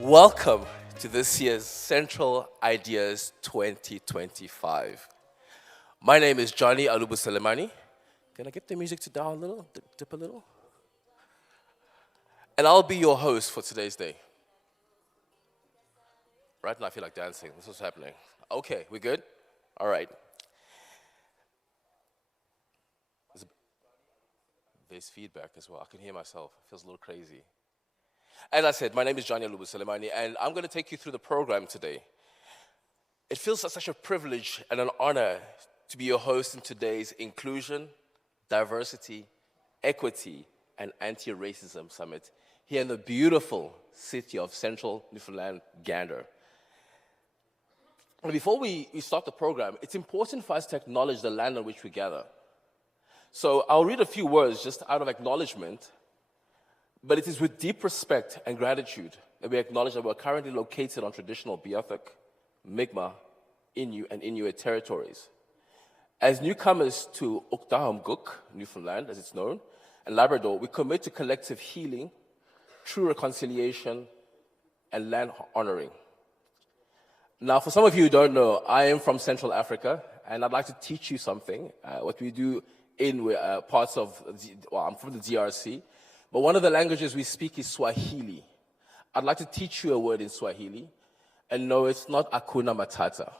Welcome to this year's Central Ideas 2025. My name is Johnny Alubu Selemani. Can I get the music to down a little, dip a little? And I'll be your host for today's day. Right now I feel like dancing. This is what's happening. Okay, we good? All right. There's feedback as well. I can hear myself. It feels a little crazy. As I said, my name is Johnny Alubu Selemani, and I'm going to take you through the program today. It feels like such a privilege and an honor to be your host in today's Inclusion, Diversity, Equity, and Anti-Racism Summit here in the beautiful city of Central Newfoundland, Gander. And before we start the program, it's important for us to acknowledge the land on which we gather. So I'll read a few words just out of acknowledgement, but it is with deep respect and gratitude that we acknowledge that we're currently located on traditional Beothuk, Mi'kmaq, Innu, and Inuit territories. As newcomers to Uktahamguk, Newfoundland, as it's known, and Labrador, we commit to collective healing, true reconciliation, and land honoring. Now, for some of you who don't know, I am from Central Africa, and I'd like to teach you something, what we do in parts of, I'm from the DRC, but one of the languages we speak is Swahili. I'd like to teach you a word in Swahili, and no, it's not Hakuna Matata.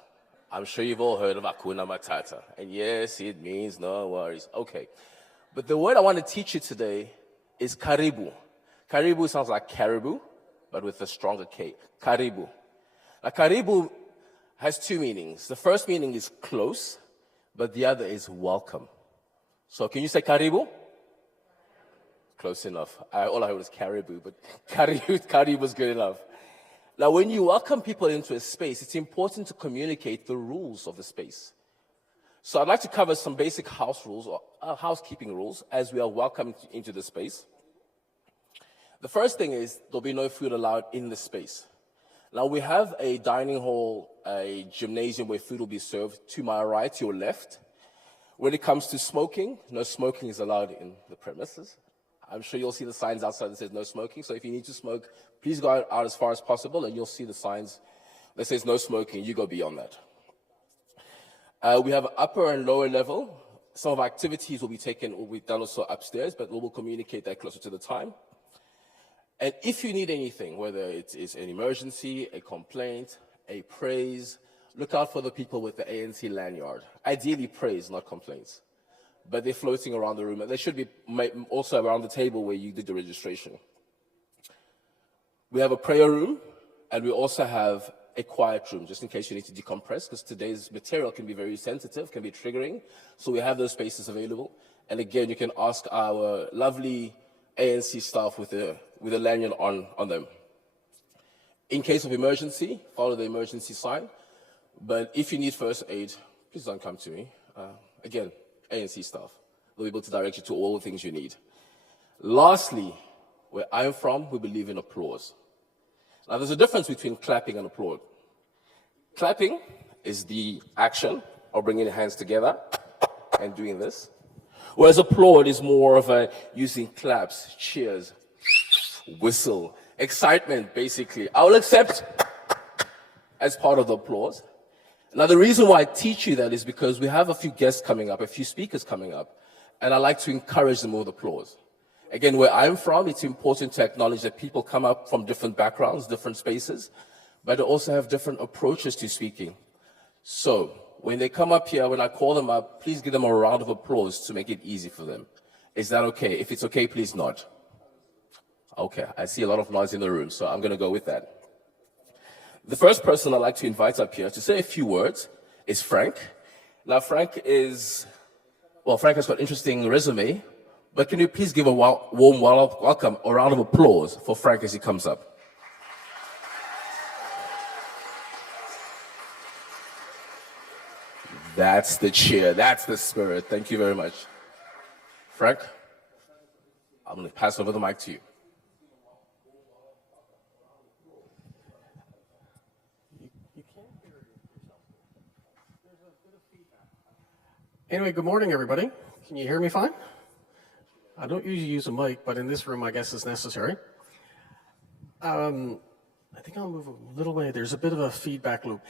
I'm sure you've all heard of Hakuna Matata, and yes, it means no worries. Okay, but the word I want to teach you today is karibu. Karibu sounds like caribou, but with a stronger K, karibu. Now, karibu has two meanings. The first meaning is close, but the other is welcome. So can you say karibu? Close enough. All I heard was caribou, but karibu was good enough. Now, when you welcome people into a space, it's important to communicate the rules of the space. So I'd like to cover some basic house rules or housekeeping rules as we are welcomed into the space. The first thing is there'll be no food allowed in the space. Now, we have a dining hall, a gymnasium where food will be served to my right, to your left. When it comes to smoking, no smoking is allowed in the premises. I'm sure you'll see the signs outside that says no smoking. So if you need to smoke, please go out as far as possible, and you'll see the signs that says no smoking. You go beyond that. We have upper and lower level. Some of our activities will be done also upstairs, but we will communicate that closer to the time. And if you need anything, whether it's an emergency, a complaint, a praise, look out for the people with the ANC lanyard. Ideally praise, not complaints. But they're floating around the room. And they should be also around the table where you did the registration. We have a prayer room, and we also have a quiet room, just in case you need to decompress, because today's material can be very sensitive, can be triggering. So we have those spaces available. And again, you can ask our lovely ANC staff with a lanyard on them. In case of emergency, follow the emergency sign. But if you need first aid, please don't come to me. Again, ANC staff will be able to direct you to all the things you need. Lastly, where I'm from, we believe in applause. Now, there's a difference between clapping and applaud. Clapping is the action of bringing the hands together and doing this, whereas applaud is more of a using claps, cheers, whistle, excitement, basically. I will accept as part of the applause. Now, the reason why I teach you that is because we have a few guests coming up, a few speakers coming up, and I like to encourage them with applause. Again, where I'm from, it's important to acknowledge that people come up from different backgrounds, different spaces, but they also have different approaches to speaking. So when they come up here, when I call them up, please give them a round of applause to make it easy for them. Is that okay? If it's okay, please nod. Okay, I see a lot of nods in the room, so I'm going to go with that. The first person I'd like to invite up here to say a few words is Frank. Now, Frank has got an interesting resume, but can you please give a warm welcome, a round of applause for Frank as he comes up? That's the cheer, that's the spirit. Thank you very much. Frank, I'm going to pass over the mic to you. Anyway, good morning, everybody. Can you hear me fine? I don't usually use a mic, but in this room, I guess it's necessary. I think I'll move a little way. There's a bit of a feedback loop.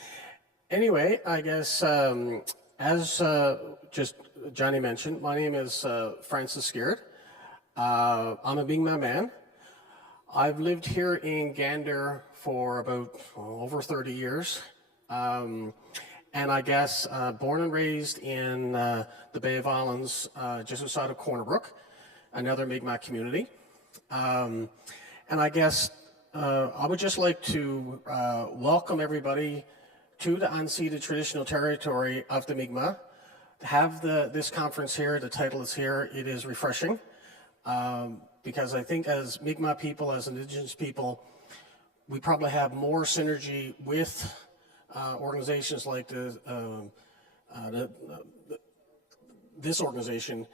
Anyway, I guess as just Johnny mentioned, my name is Francis Scared. I'm a Mi'kmaq man. I've lived here in Gander for about over 30 years. And I guess born and raised in the Bay of Islands, just outside of Corner Brook, another Mi'kmaq community. And I guess I would just like to welcome everybody to the unceded traditional territory of the Mi'kmaq. To have this conference here, the title is here, it is refreshing. Because I think as Mi'kmaq people, as Indigenous people, we probably have more synergy with organizations like this organization.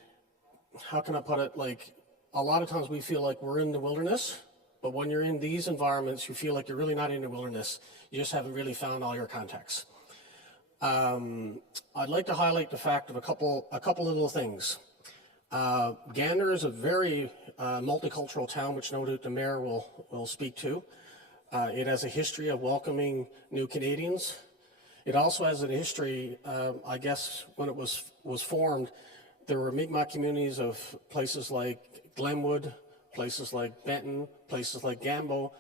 How can I put it? Like, a lot of times we feel like we're in the wilderness, but when you're in these environments, you feel like you're really not in the wilderness. You just haven't really found all your contacts. I'd like to highlight the fact of a couple little things. Gander is a very multicultural town, which no doubt the mayor will speak to. It has a history of welcoming new Canadians. It also has a history, I guess, when it was formed, there were Mi'kmaq communities of places like Glenwood, places like Benton, places like Gambo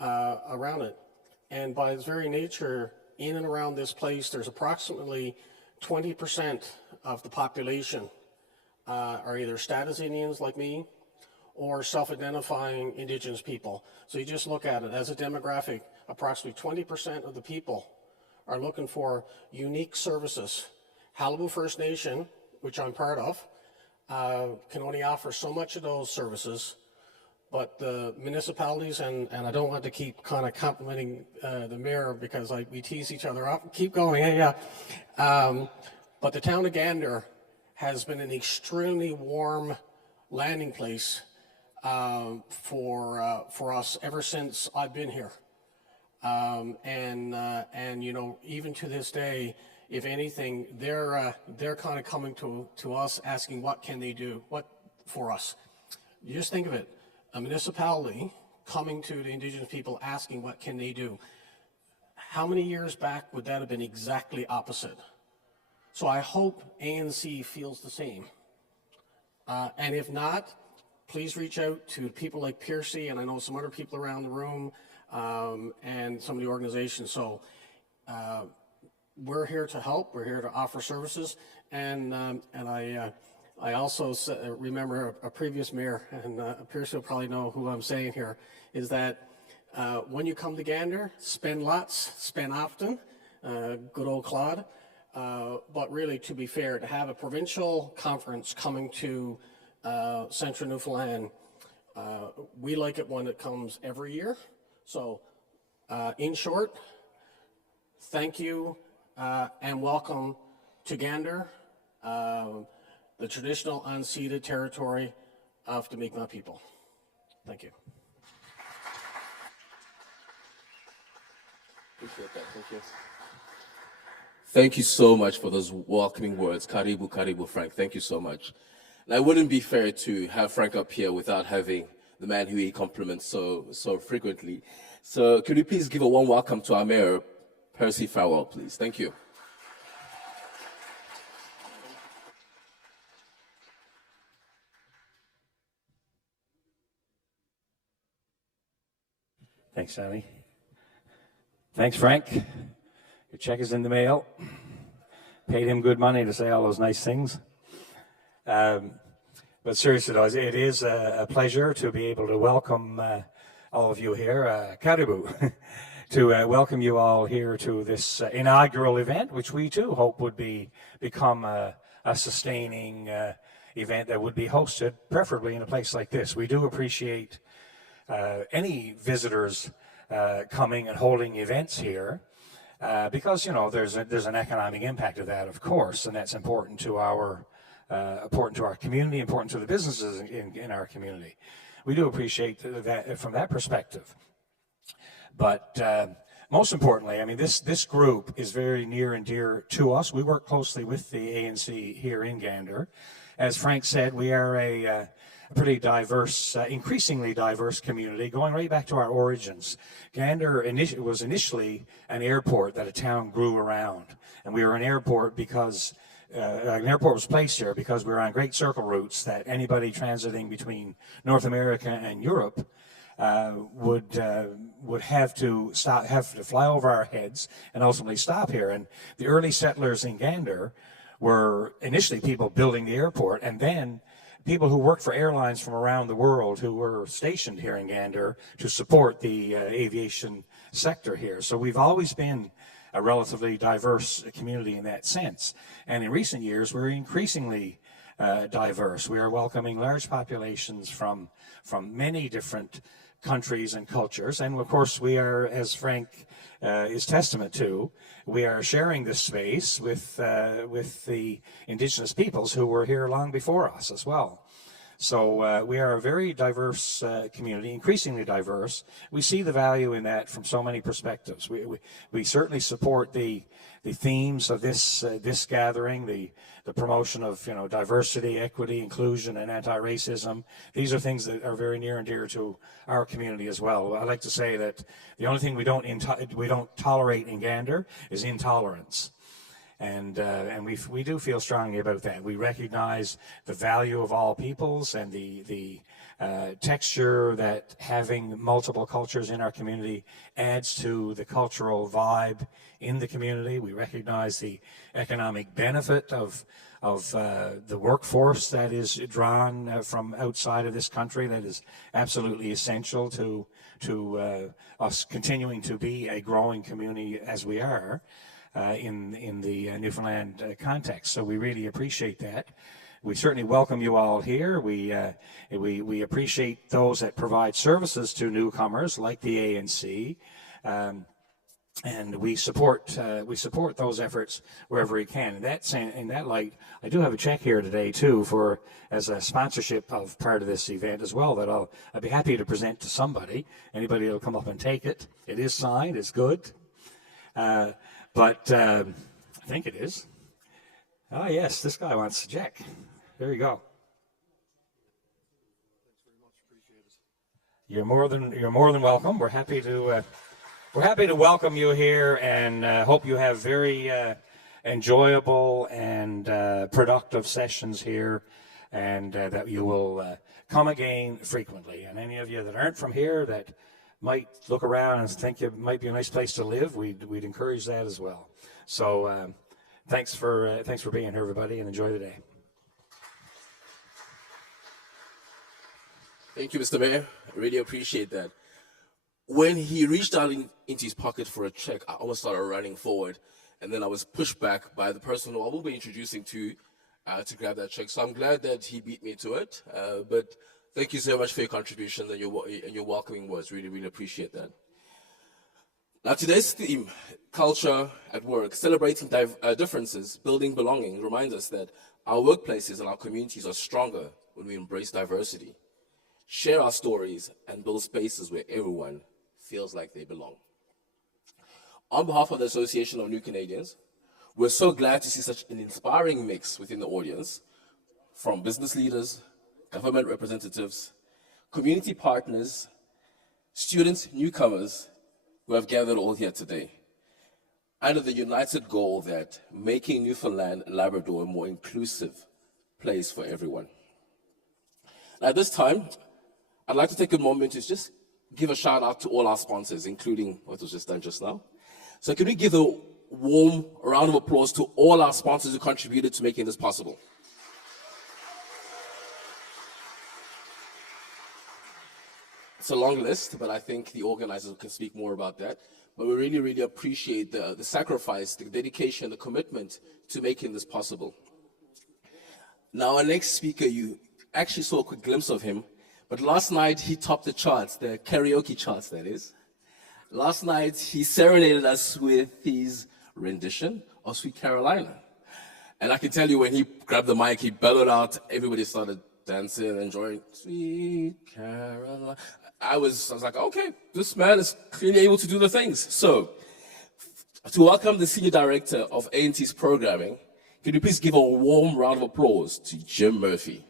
around it. And by its very nature, in and around this place, there's approximately 20% of the population are either status Indians like me or self-identifying Indigenous people. So you just look at it as a demographic, approximately 20% of the people are looking for unique services. Halibut First Nation, which I'm part of, can only offer so much of those services, but the municipalities, and I don't want to keep kind of complimenting the mayor because we tease each other up. Keep going, yeah. But the town of Gander has been an extremely warm landing place for us ever since I've been here. And you know, even to this day, if anything, they're kind of coming to us asking what can they do, what for us. You just think of it, a municipality coming to the Indigenous people asking what can they do. How many years back would that have been exactly opposite? So I hope ANC feels the same. And if not, please reach out to people like Piercy, and I know some other people around the room, and some of the organizations. So we're here to help. We're here to offer services. And I also remember a previous mayor, and Piercy will probably know who I'm saying here, is that when you come to Gander, spend lots, spend often, good old Claude. But really, to be fair, to have a provincial conference coming to Central Newfoundland, we like it when it comes every year. So, in short, thank you and welcome to Gander, the traditional unceded territory of the Mi'kmaq people. Thank you. Appreciate that. Thank you. Thank you so much for those welcoming words. Karibu, karibu, Frank. Thank you so much. And it wouldn't be fair to have Frank up here without having the man who he compliments so frequently. So could you please give a warm welcome to our mayor, Percy Farwell, please? Thank you. Thanks, Sammy. Thanks, Frank. Your check is in the mail. Paid him good money to say all those nice things. But seriously, though, it is a pleasure to be able to welcome all of you here, Karibu, to welcome you all here to this inaugural event, which we too hope would become a sustaining event that would be hosted, preferably in a place like this. We do appreciate any visitors coming and holding events here. Because, you know, there's an economic impact of that, of course, and that's important to our community, important to the businesses in our community. We do appreciate that from that perspective. But most importantly, I mean, this group is very near and dear to us. We work closely with the ANC here in Gander. As Frank said, we are a pretty diverse, increasingly diverse community, going right back to our origins. Gander was initially an airport that a town grew around, and we were an airport because an airport was placed here because we were on great circle routes that anybody transiting between North America and Europe would have to fly over our heads and ultimately stop here. And the early settlers in Gander were initially people building the airport, and then people who worked for airlines from around the world who were stationed here in Gander to support the aviation sector here. So we've always been a relatively diverse community in that sense. And in recent years, we're increasingly diverse. We are welcoming large populations from many different countries and cultures. And of course, we are, as Frank is testament to, we are sharing this space with the indigenous peoples who were here long before us as well. So we are a very diverse community, increasingly diverse. We see the value in that from so many perspectives. We certainly support the themes of this gathering, the promotion of diversity, equity, inclusion, and anti-racism. These are things that are very near and dear to our community as well. I like to say that the only thing we don't tolerate in Gander is intolerance. And we do feel strongly about that. We recognize the value of all peoples and the texture that having multiple cultures in our community adds to the cultural vibe in the community. We recognize the economic benefit of the workforce that is drawn from outside of this country that is absolutely essential to us continuing to be a growing community as we are. In the Newfoundland context. So we really appreciate that. We certainly welcome you all here. We appreciate those that provide services to newcomers like the ANC, and we support those efforts wherever we can. In that light, I do have a check here today too as a sponsorship of part of this event as well that I'd be happy to present to somebody. Anybody that'll come up and take it. It is signed. It's good. But I think it is. Oh yes, this guy wants a check. There you go. You're more than welcome. We're happy to welcome you here, and hope you have very enjoyable and productive sessions here, and that you will come again frequently. And any of you that aren't from here that might look around and think it might be a nice place to live, we'd encourage that as well. So thanks for being here, everybody, and enjoy the day. Thank you, Mr. Mayor. I really appreciate that. When he reached out into his pocket for a check, I almost started running forward, and then I was pushed back by the person who I will be introducing to grab that check. So I'm glad that he beat me to it, but thank you so much for your contribution and your welcoming words. Really, really appreciate that. Now, today's theme, culture at work, celebrating differences, building belonging, reminds us that our workplaces and our communities are stronger when we embrace diversity, share our stories, and build spaces where everyone feels like they belong. On behalf of the Association of New Canadians, we're so glad to see such an inspiring mix within the audience, from business leaders, government representatives, community partners, students, newcomers, who have gathered all here today, under the united goal that making Newfoundland and Labrador a more inclusive place for everyone. At this time, I'd like to take a moment to just give a shout out to all our sponsors, including what was just done just now. So can we give a warm round of applause to all our sponsors who contributed to making this possible? It's a long list, but I think the organizers can speak more about that. But we really, really appreciate the sacrifice, the dedication, the commitment to making this possible. Now, our next speaker, you actually saw a quick glimpse of him, but last night he topped the charts, the karaoke charts, that is. Last night he serenaded us with his rendition of Sweet Carolina. And I can tell you when he grabbed the mic, he bellowed out, everybody started dancing, enjoying Sweet Carolina. I was like, okay, this man is clearly able to do the things. So, to welcome the Senior Director of A&T's Programming, could you please give a warm round of applause to Jim Murphy?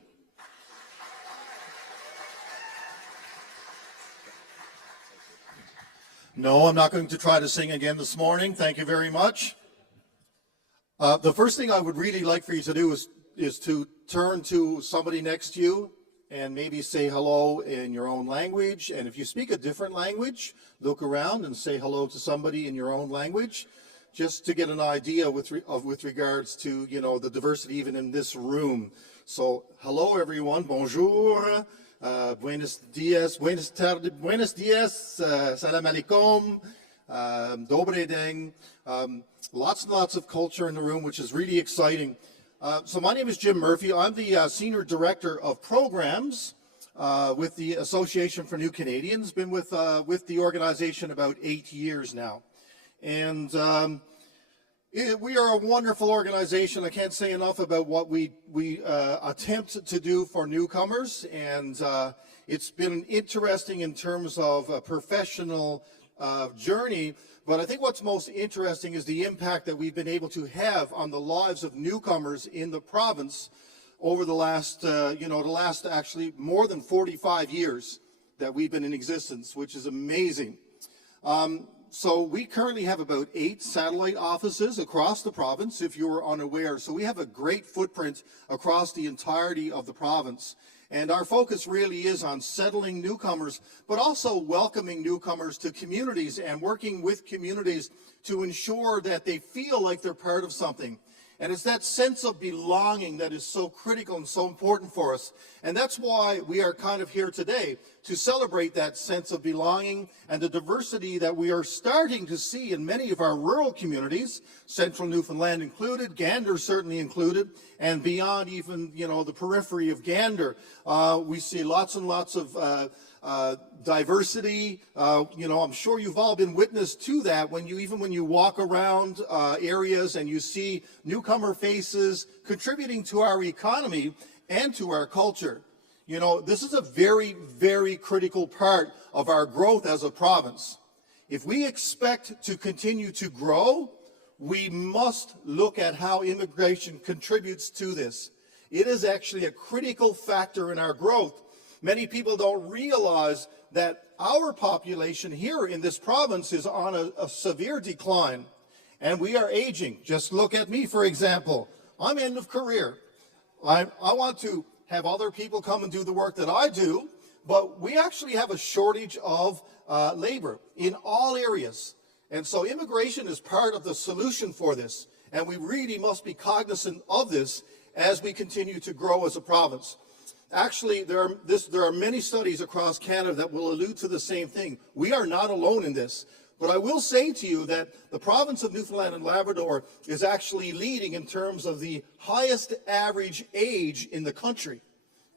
No, I'm not going to try to sing again this morning. Thank you very much. The first thing I would really like for you to do is to turn to somebody next to you and maybe say hello in your own language. And if you speak a different language, look around and say hello to somebody in your own language, just to get an idea with regards to, you know, the diversity even in this room. So hello everyone, bonjour, buenos dias, buenas tardes, buenos dias, salam alaikum, dobre deng. Lots and lots of culture in the room, which is really exciting. So my name is Jim Murphy. I'm the Senior Director of Programs with the Association for New Canadians. Been with the organization about 8 years now. And we are a wonderful organization. I can't say enough about what we attempt to do for newcomers. And it's been interesting in terms of a professional journey. But I think what's most interesting is the impact that we've been able to have on the lives of newcomers in the province over the last, actually more than 45 years that we've been in existence, which is amazing. So we currently have about 8 satellite offices across the province, if you were unaware. So we have a great footprint across the entirety of the province. And our focus really is on settling newcomers, but also welcoming newcomers to communities and working with communities to ensure that they feel like they're part of something. And it's that sense of belonging that is so critical and so important for us. And that's why we are kind of here today, to celebrate that sense of belonging and the diversity that we are starting to see in many of our rural communities, central Newfoundland included, Gander certainly included, and beyond even, you know, the periphery of Gander. We see lots and lots of diversity. I'm sure you've all been witness to that when you walk around areas and you see newcomer faces contributing to our economy and to our culture. You know, this is a very, very critical part of our growth as a province. If we expect to continue to grow, we must look at how immigration contributes to this. It is actually a critical factor in our growth. Many people don't realize that our population here in this province is on a severe decline, and we are aging. Just look at me, for example. I'm end of career. I want to have other people come and do the work that I do, but we actually have a shortage of labor in all areas. And so immigration is part of the solution for this, and we really must be cognizant of this as we continue to grow as a province. Actually, there are many studies across Canada that will allude to the same thing. We are not alone in this. But I will say to you that the province of Newfoundland and Labrador is actually leading in terms of the highest average age in the country,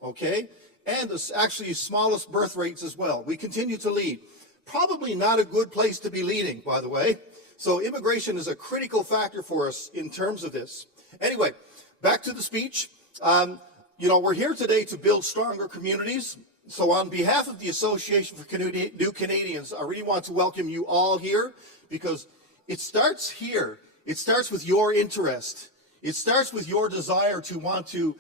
okay? And actually smallest birth rates as well. We continue to lead. Probably not a good place to be leading, by the way. So immigration is a critical factor for us in terms of this. Anyway, back to the speech. We're here today to build stronger communities. So on behalf of the Association for New Canadians, I really want to welcome you all here, because it starts here. It starts with your interest. It starts with your desire to want to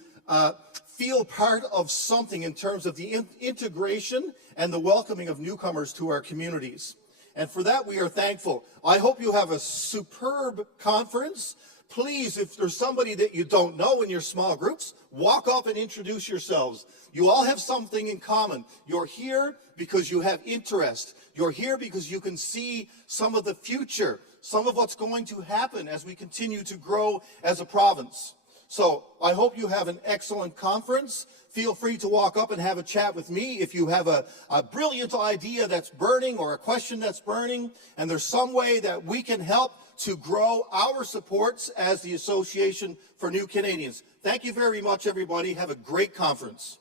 feel part of something in terms of the integration and the welcoming of newcomers to our communities. And for that, we are thankful. I hope you have a superb conference. Please, if there's somebody that you don't know in your small groups, walk up and introduce yourselves. You all have something in common. You're here because you have interest. You're here because you can see some of the future, some of what's going to happen as we continue to grow as a province. So I hope you have an excellent conference. Feel free to walk up and have a chat with me if you have a brilliant idea that's burning or a question that's burning, and there's some way that we can help to grow our supports as the Association for New Canadians. Thank you very much, everybody. Have a great conference.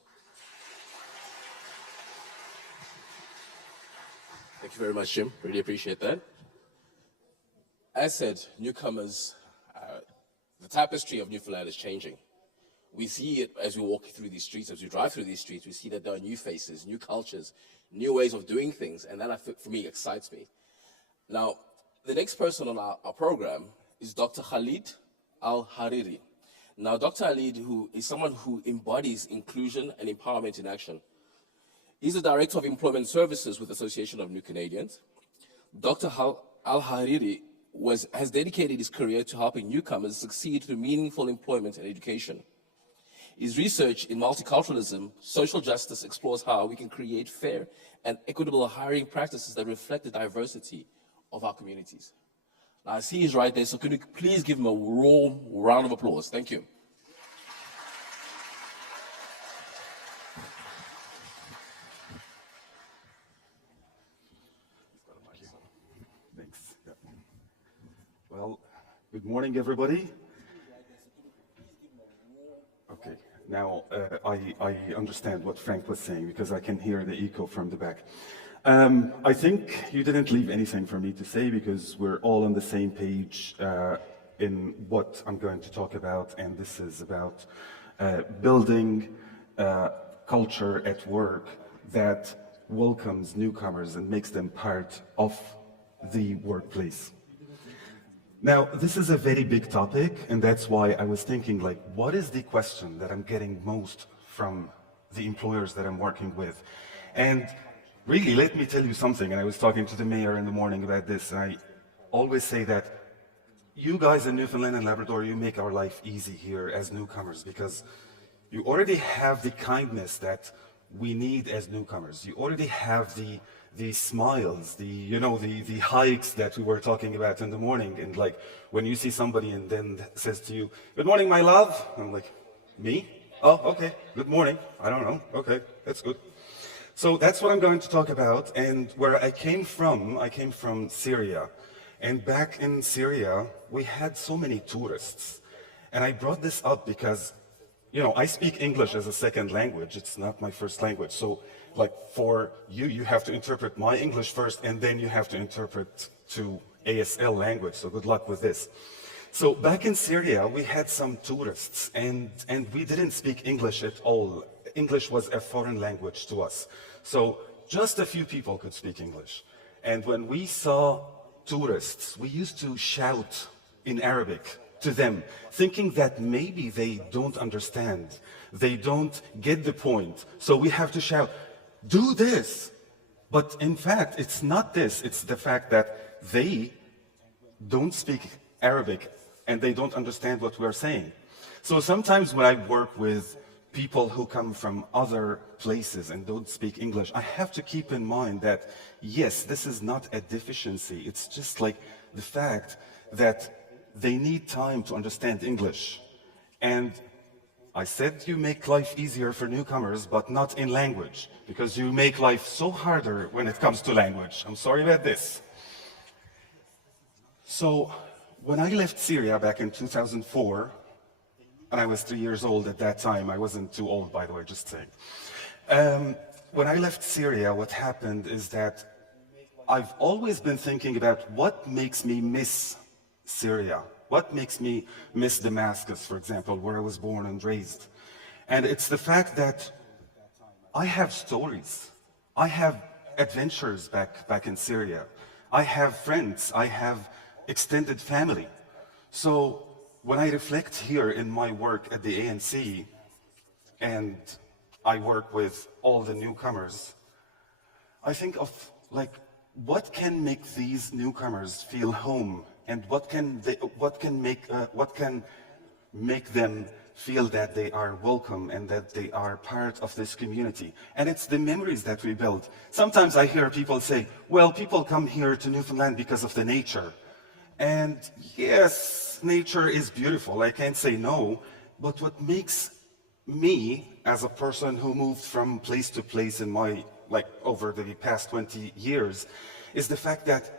Thank you very much, Jim. Really appreciate that. As said, newcomers, the tapestry of Newfoundland is changing. We see it as we walk through these streets, as we drive through these streets. We see that there are new faces, new cultures, new ways of doing things, and that, for me, excites me. Now, the next person on our program is Dr. Khalid Hariri. Now, Dr. Khalid, who is someone who embodies inclusion and empowerment in action. He's the Director of Employment Services with the Association of New Canadians. Dr. Al-Hariri has dedicated his career to helping newcomers succeed through meaningful employment and education. His research in multiculturalism, social justice explores how we can create fair and equitable hiring practices that reflect the diversity of our communities. Now, I see he's right there, so can you please give him a warm round of applause? Thank you. Thanks. Yeah. Well, good morning, everybody. Okay, now I understand what Frank was saying because I can hear the echo from the back. I think you didn't leave anything for me to say because we're all on the same page in what I'm going to talk about, and this is about building culture at work that welcomes newcomers and makes them part of the workplace. Now, this is a very big topic, and that's why I was thinking, like, what is the question that I'm getting most from the employers that I'm working with? And really, let me tell you something, and I was talking to the mayor in the morning about this, and I always say that you guys in Newfoundland and Labrador, you make our life easy here as newcomers because you already have the kindness that we need as newcomers. You already have the smiles, the hikes that we were talking about in the morning. And like when you see somebody and then says to you, "Good morning, my love." I'm like, "Me? Oh, okay. Good morning. I don't know. Okay, that's good." So that's what I'm going to talk about. And where I came from Syria. And back in Syria, we had so many tourists. And I brought this up because, I speak English as a second language. It's not my first language. So like for you, you have to interpret my English first, and then you have to interpret to ASL language. So good luck with this. So back in Syria, we had some tourists, and we didn't speak English at all. English was a foreign language to us. So just a few people could speak English. And when we saw tourists, we used to shout in Arabic to them, thinking that maybe they don't understand, they don't get the point. So we have to shout, "Do this." But in fact, it's not this. It's the fact that they don't speak Arabic and they don't understand what we're saying. So sometimes when I work with people who come from other places and don't speak English, I have to keep in mind that, yes, this is not a deficiency. It's just like the fact that they need time to understand English. And I said you make life easier for newcomers, but not in language, because you make life so harder when it comes to language. I'm sorry about this. So when I left Syria back in 2004, and I was 3 years old at that time. I wasn't too old, by the way, just saying. When I left Syria, what happened is that I've always been thinking about what makes me miss Syria. What makes me miss Damascus, for example, where I was born and raised. And it's the fact that I have stories. I have adventures back in Syria. I have friends. I have extended family. So when I reflect here in my work at the ANC, and I work with all the newcomers, I think of like, what can make these newcomers feel home, and what can make them feel that they are welcome and that they are part of this community. And it's the memories that we build. Sometimes I hear people say, well, people come here to Newfoundland because of the nature. And yes, nature is beautiful, I can't say no, but what makes me, as a person who moved from place to place in my, over the past 20 years, is the fact that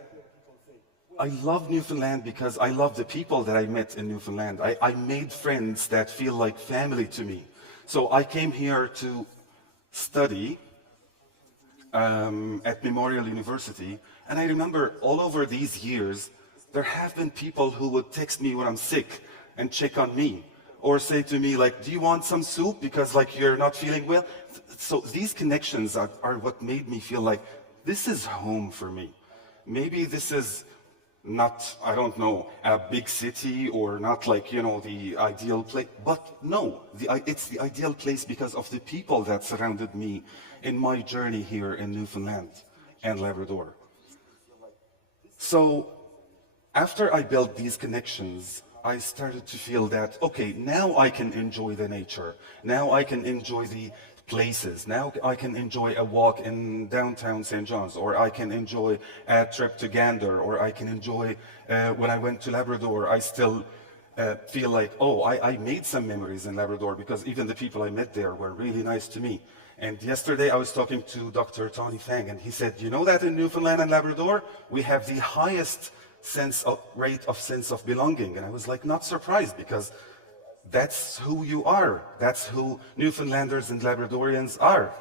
I love Newfoundland because I love the people that I met in Newfoundland. I made friends that feel like family to me. So I came here to study at Memorial University, and I remember all over these years, there have been people who would text me when I'm sick and check on me, or say to me like, "Do you want some soup because like you're not feeling well?" So these connections are what made me feel like this is home for me. Maybe this is not, I don't know, a big city or not like, the ideal place, but no, it's the ideal place because of the people that surrounded me in my journey here in Newfoundland and Labrador. So after I built these connections, I started to feel that, okay, now I can enjoy the nature. Now I can enjoy the places. Now I can enjoy a walk in downtown St. John's, or I can enjoy a trip to Gander, or I can enjoy, when I went to Labrador, I still feel like, oh, I made some memories in Labrador because even the people I met there were really nice to me. And yesterday I was talking to Dr. Tony Fang, and he said, you know that in Newfoundland and Labrador, we have the highest rate of sense of belonging. And I was like, not surprised, because that's who you are. That's who Newfoundlanders and Labradorians are.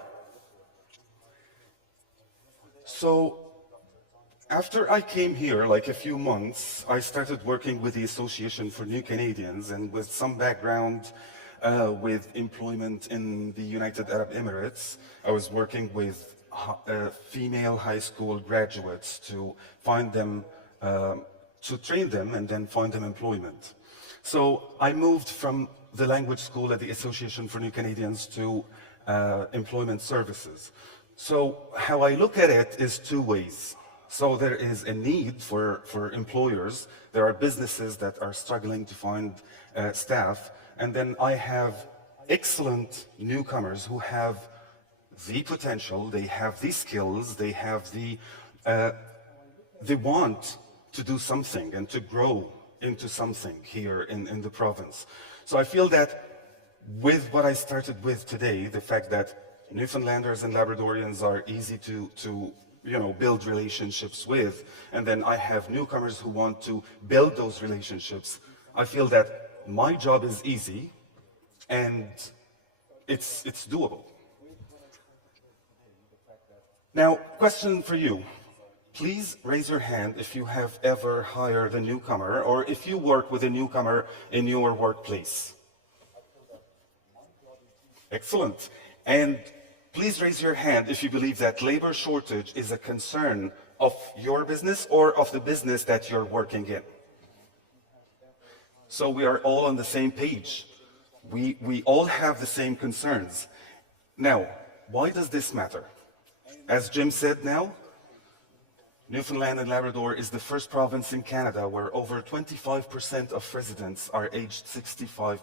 So after I came here, like a few months, I started working with the Association for New Canadians, and with some background with employment in the United Arab Emirates. I was working with female high school graduates to find them, to train them and then find them employment. So I moved from the language school at the Association for New Canadians to employment services. So how I look at it is two ways. So there is a need for employers. There are businesses that are struggling to find staff. And then I have excellent newcomers who have the potential, they have the skills, they have the want to do something and to grow into something here in the province. So I feel that with what I started with today, the fact that Newfoundlanders and Labradorians are easy to build relationships with, and then I have newcomers who want to build those relationships, I feel that my job is easy and it's doable. Now, question for you. Please raise your hand if you have ever hired a newcomer, or if you work with a newcomer in your workplace. Excellent. And please raise your hand if you believe that labor shortage is a concern of your business or of the business that you're working in. So we are all on the same page. We all have the same concerns. Now, why does this matter? As Jim said now, Newfoundland and Labrador is the first province in Canada where over 25% of residents are aged 65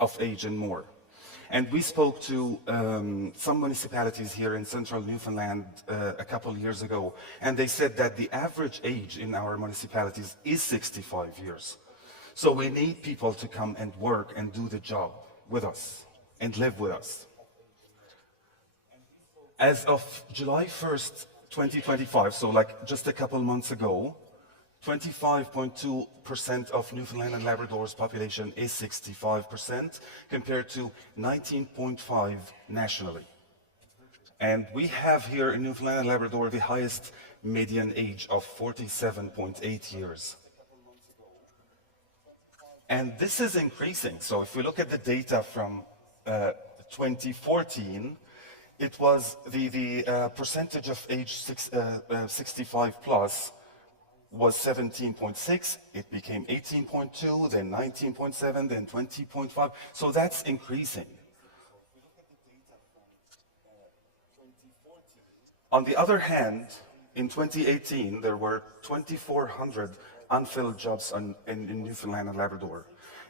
of age and more. And we spoke to some municipalities here in central Newfoundland a couple of years ago, and they said that the average age in our municipalities is 65 years. So we need people to come and work and do the job with us and live with us. As of July 1st, 2025, so like just a couple months ago, 25.2% of Newfoundland and Labrador's population is 65%, compared to 19.5% nationally. And we have here in Newfoundland and Labrador the highest median age of 47.8 years. And this is increasing. So if we look at the data from 2014, it was the percentage of age 65 plus was 17.6, it became 18.2, then 19.7, then 20.5. So that's increasing. On the other hand, in 2018, there were 2,400 unfilled jobs in Newfoundland and Labrador.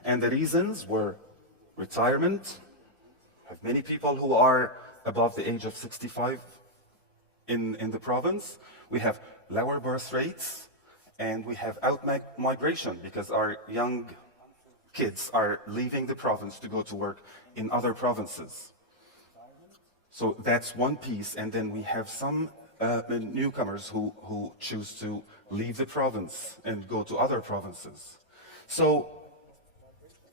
And the reasons were retirement. We have many people who are above the age of 65 in the province. We have lower birth rates. And we have out-migration because our young kids are leaving the province to go to work in other provinces. So that's one piece. And then we have some newcomers who choose to leave the province and go to other provinces. So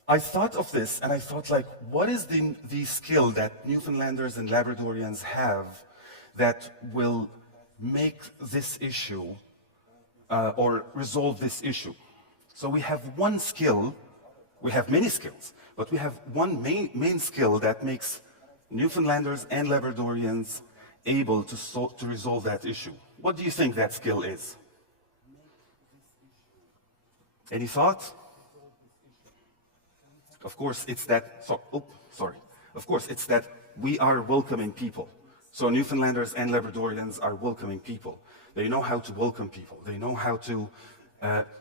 I thought of this and I thought, like, what is the skill that Newfoundlanders and Labradorians have that will make this issue or resolve this issue? So we have one skill, we have many skills, but we have one main skill that makes Newfoundlanders and Labradorians able to resolve that issue. What do you think that skill is? Any thought? Of course, it's that, Of course, it's that we are welcoming people. So Newfoundlanders and Labradorians are welcoming people. They know how to welcome people. They know how to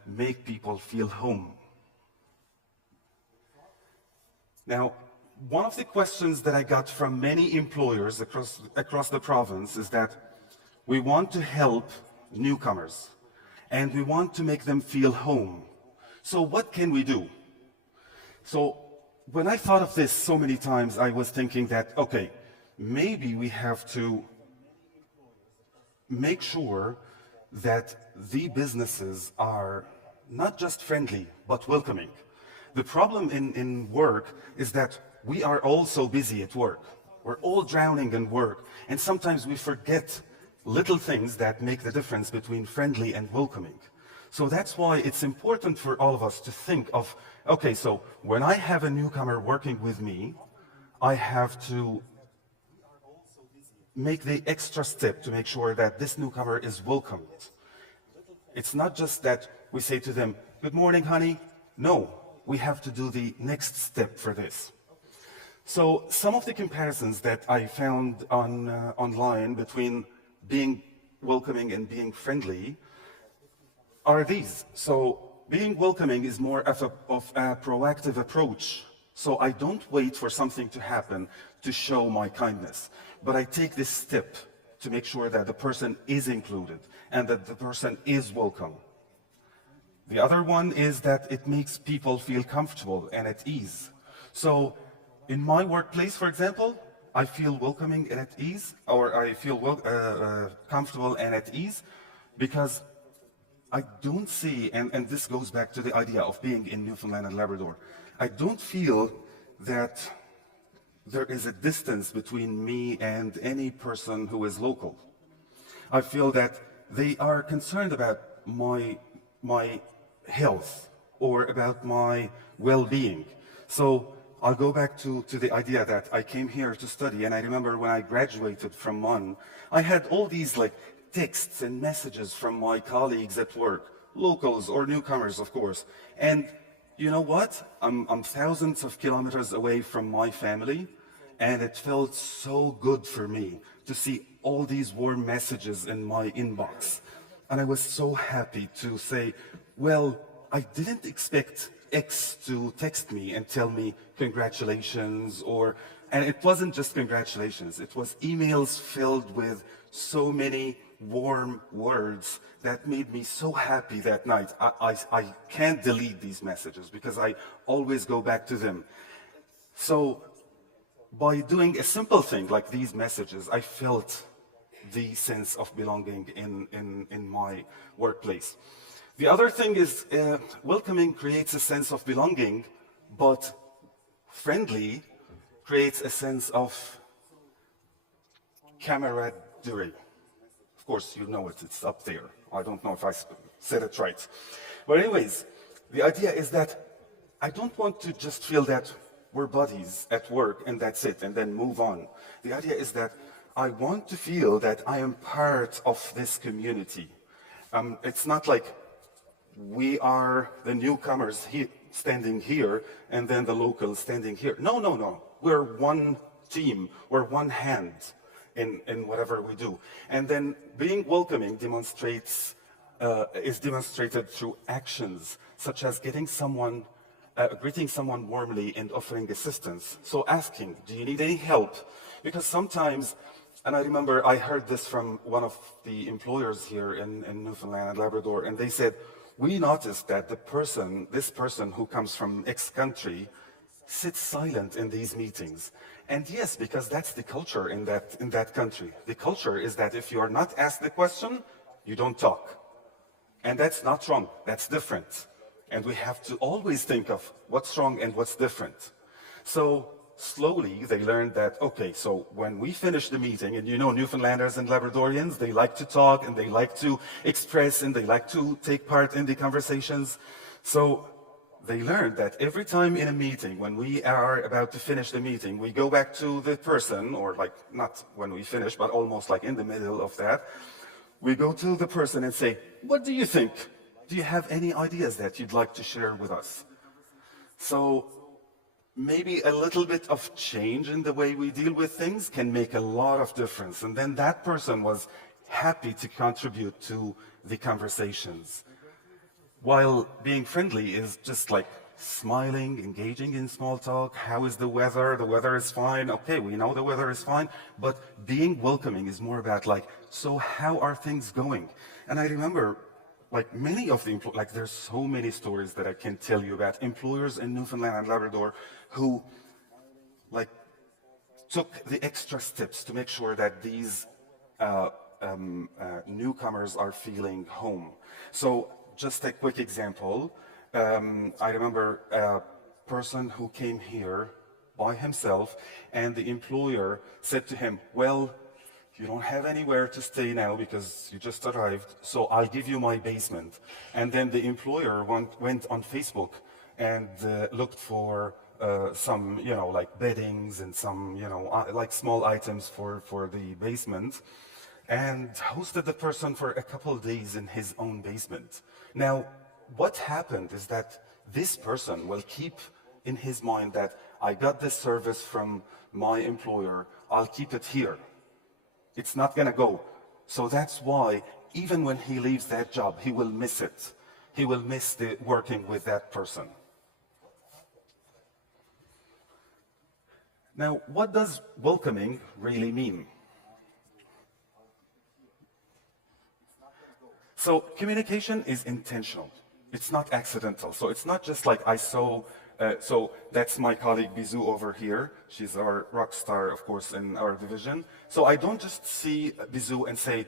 make people feel home. Now, one of the questions that I got from many employers across the province is that we want to help newcomers and we want to make them feel home. So what can we do? So when I thought of this so many times, I was thinking that, okay, maybe we have to make sure that the businesses are not just friendly, but welcoming. The problem in work is that we are all so busy at work. We're all drowning in work. And sometimes we forget little things that make the difference between friendly and welcoming. So that's why it's important for all of us to think of, okay, so when I have a newcomer working with me, I have to make the extra step to make sure that this newcomer is welcomed. It's not just that we say to them, "Good morning, honey." No, we have to do the next step for this. So some of the comparisons that I found online between being welcoming and being friendly are these. So being welcoming is more of a proactive approach. So I don't wait for something to happen to show my kindness, but I take this step to make sure that the person is included and that the person is welcome. The other one is that it makes people feel comfortable and at ease. So in my workplace, for example, I feel welcoming and at ease, or I feel comfortable and at ease because I don't see, and this goes back to the idea of being in Newfoundland and Labrador, I don't feel that there is a distance between me and any person who is local. I feel that they are concerned about my health or about my well-being. So I'll go back to the idea that I came here to study, and I remember when I graduated from MUN, I had all these like texts and messages from my colleagues at work, locals or newcomers, of course. And you know what? I'm thousands of kilometers away from my family, and it felt so good for me to see all these warm messages in my inbox. And I was so happy to say, well, I didn't expect X to text me and tell me congratulations, and it wasn't just congratulations, it was emails filled with so many warm words that made me so happy that night. I can't delete these messages because I always go back to them. So by doing a simple thing like these messages, I felt the sense of belonging in my workplace. The other thing is welcoming creates a sense of belonging, but friendly creates a sense of camaraderie. Of course, you know it, it's up there. I don't know if I said it right. But anyways, the idea is that I don't want to just feel that we're buddies at work and that's it, and then move on. The idea is that I want to feel that I am part of this community. It's not like we are the newcomers standing here and then the locals standing here. No, no, no. We're one team. We're one hand in whatever we do. And then being welcoming is demonstrated through actions, such as greeting someone warmly and offering assistance. So asking, do you need any help? Because sometimes, and I remember I heard this from one of the employers here in Newfoundland and Labrador, and they said, we noticed that this person who comes from X country sits silent in these meetings. And yes, because that's the culture in that country. The culture is that if you are not asked the question, you don't talk. And that's not wrong, that's different. And we have to always think of what's wrong and what's different. So slowly they learned that, okay, so when we finish the meeting, and you know Newfoundlanders and Labradorians, they like to talk and they like to express and they like to take part in the conversations. So they learned that every time in a meeting, when we are about to finish the meeting, we go back to the person, or like not when we finish, but almost like in the middle of that, we go to the person and say, what do you think? Do you have any ideas that you'd like to share with us? So maybe a little bit of change in the way we deal with things can make a lot of difference. And then that person was happy to contribute to the conversations. While being friendly is just like smiling, engaging in small talk. How is the weather? The weather is fine. Okay, we know the weather is fine. But being welcoming is more about like, so how are things going? And I remember like many of the like there's so many stories that I can tell you about employers in Newfoundland and Labrador who like took the extra steps to make sure that these newcomers are feeling home. So just a quick example, I remember a person who came here by himself and the employer said to him, well, you don't have anywhere to stay now because you just arrived, so I'll give you my basement. And then the employer went on Facebook and looked for some, you know, like beddings and some, you know, like small items for the basement, and hosted the person for a couple of days in his own basement. Now, what happened is that this person will keep in his mind that I got this service from my employer, I'll keep it here. It's not gonna go. So that's why even when he leaves that job, he will miss it. He will miss working with that person. Now, what does welcoming really mean? So communication is intentional. It's not accidental. So it's not just like I saw, so that's my colleague Bizou over here. She's our rock star, of course, in our division. So I don't just see Bizou and say,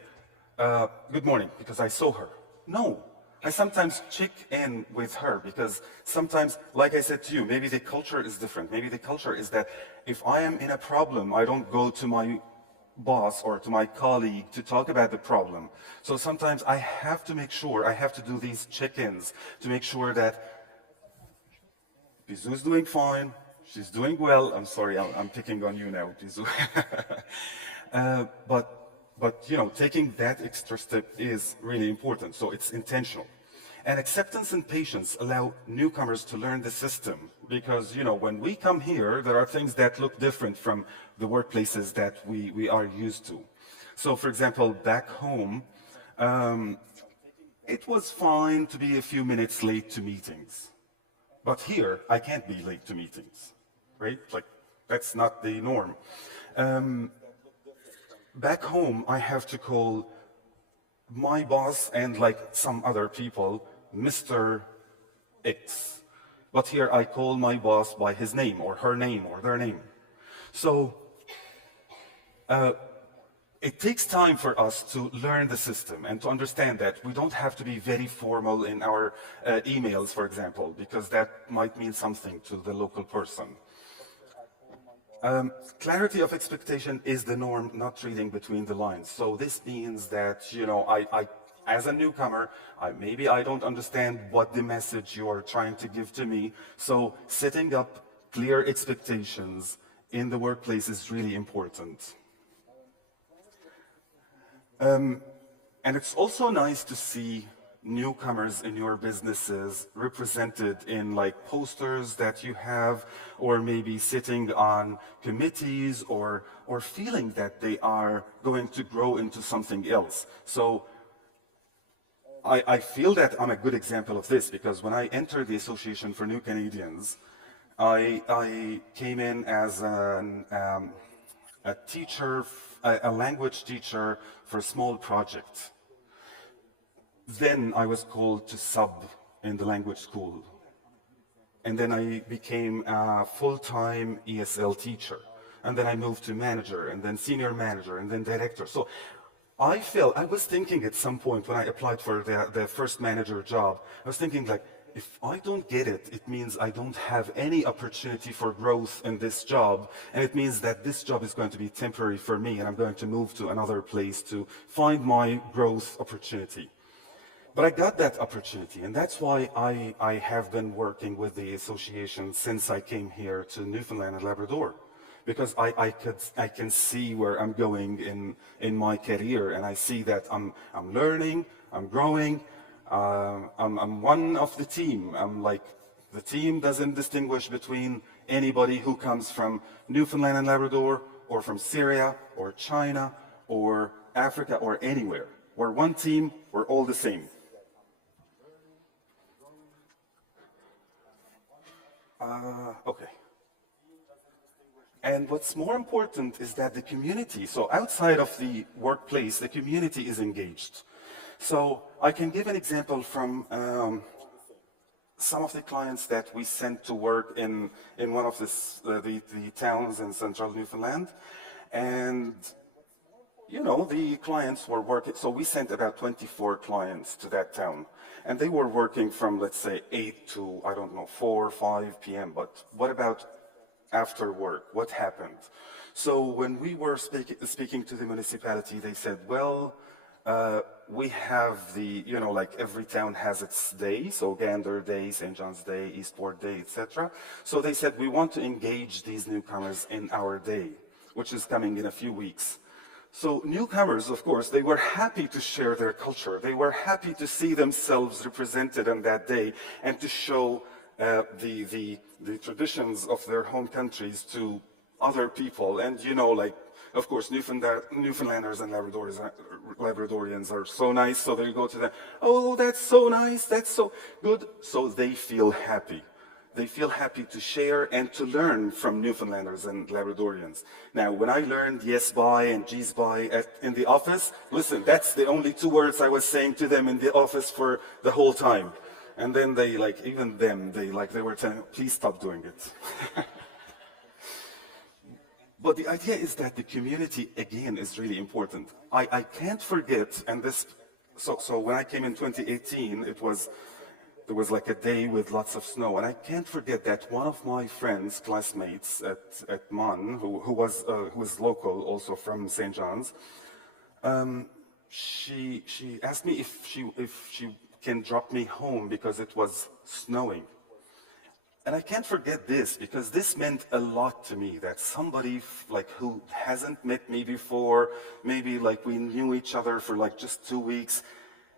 good morning, because I saw her. No, I sometimes check in with her because sometimes, like I said to you, maybe the culture is different. Maybe the culture is that if I am in a problem, I don't go to my boss or to my colleague to talk about the problem. So sometimes I have to make sure, I have to do these check-ins to make sure that Bizou's doing fine, she's doing well. I'm sorry, I'm picking on you now, Bizou. But you know, taking that extra step is really important, so it's intentional. And acceptance and patience allow newcomers to learn the system because, you know, when we come here, there are things that look different from the workplaces that we are used to. So, for example, back home, it was fine to be a few minutes late to meetings. But here, I can't be late to meetings, right? Like, that's not the norm. Back home, I have to call my boss and like some other people Mr. X. But here I call my boss by his name or her name or their name. So it takes time for us to learn the system and to understand that we don't have to be very formal in our emails, for example, because that might mean something to the local person. Clarity of expectation is the norm, not reading between the lines. So this means that, you know, I as a newcomer, maybe I don't understand what the message you are trying to give to me. So setting up clear expectations in the workplace is really important. And it's also nice to see newcomers in your businesses represented in like posters that you have, or maybe sitting on committees, or feeling that they are going to grow into something else. So I feel that I'm a good example of this because when I entered the Association for New Canadians, I came in as a teacher, a language teacher for a small project. Then I was called to sub in the language school. And then I became a full-time ESL teacher. And then I moved to manager, and then senior manager, and then director. So I was thinking at some point when I applied for the first manager job, I was thinking like, if I don't get it, it means I don't have any opportunity for growth in this job. And it means that this job is going to be temporary for me, and I'm going to move to another place to find my growth opportunity. But I got that opportunity, and that's why I have been working with the association since I came here to Newfoundland and Labrador. Because I can see where I'm going in my career, and I see that I'm learning, I'm growing, I'm one of the team. I'm like, the team doesn't distinguish between anybody who comes from Newfoundland and Labrador, or from Syria, or China, or Africa, or anywhere. We're one team, we're all the same. Okay. And what's more important is that the community, so outside of the workplace, the community is engaged. So I can give an example from some of the clients that we sent to work in one of the towns in central Newfoundland. And, you know, the clients were working, so we sent about 24 clients to that town. And they were working from, let's say, 8 to, I don't know, 4 or 5 p.m. But what about after work? What happened? So when we were speaking to the municipality, they said, well, we have the, you know, like every town has its day, so Gander Day, St. John's Day, Eastport Day, etc. So they said, we want to engage these newcomers in our day, which is coming in a few weeks. So newcomers, of course, they were happy to share their culture. They were happy to see themselves represented on that day and to show the traditions of their home countries to other people. And, you know, like, of course, Newfoundlanders and Labradorians are so nice, so they go to them, oh, that's so nice, that's so good. So they feel happy. They feel happy to share and to learn from Newfoundlanders and Labradorians. Now, when I learned yes, bye and geez, bye in the office, listen, that's the only 2 words I was saying to them in the office for the whole time. And then they, like, even them, they were telling, please stop doing it. But the idea is that the community, again, is really important. I can't forget, and this, so when I came in 2018, there was like a day with lots of snow, and I can't forget that one of my friends, classmates at Mon, who was local, also from St. John's, she asked me if she can drop me home because it was snowing. And I can't forget this, because this meant a lot to me, that somebody like who hasn't met me before, maybe like we knew each other for like just 2 weeks,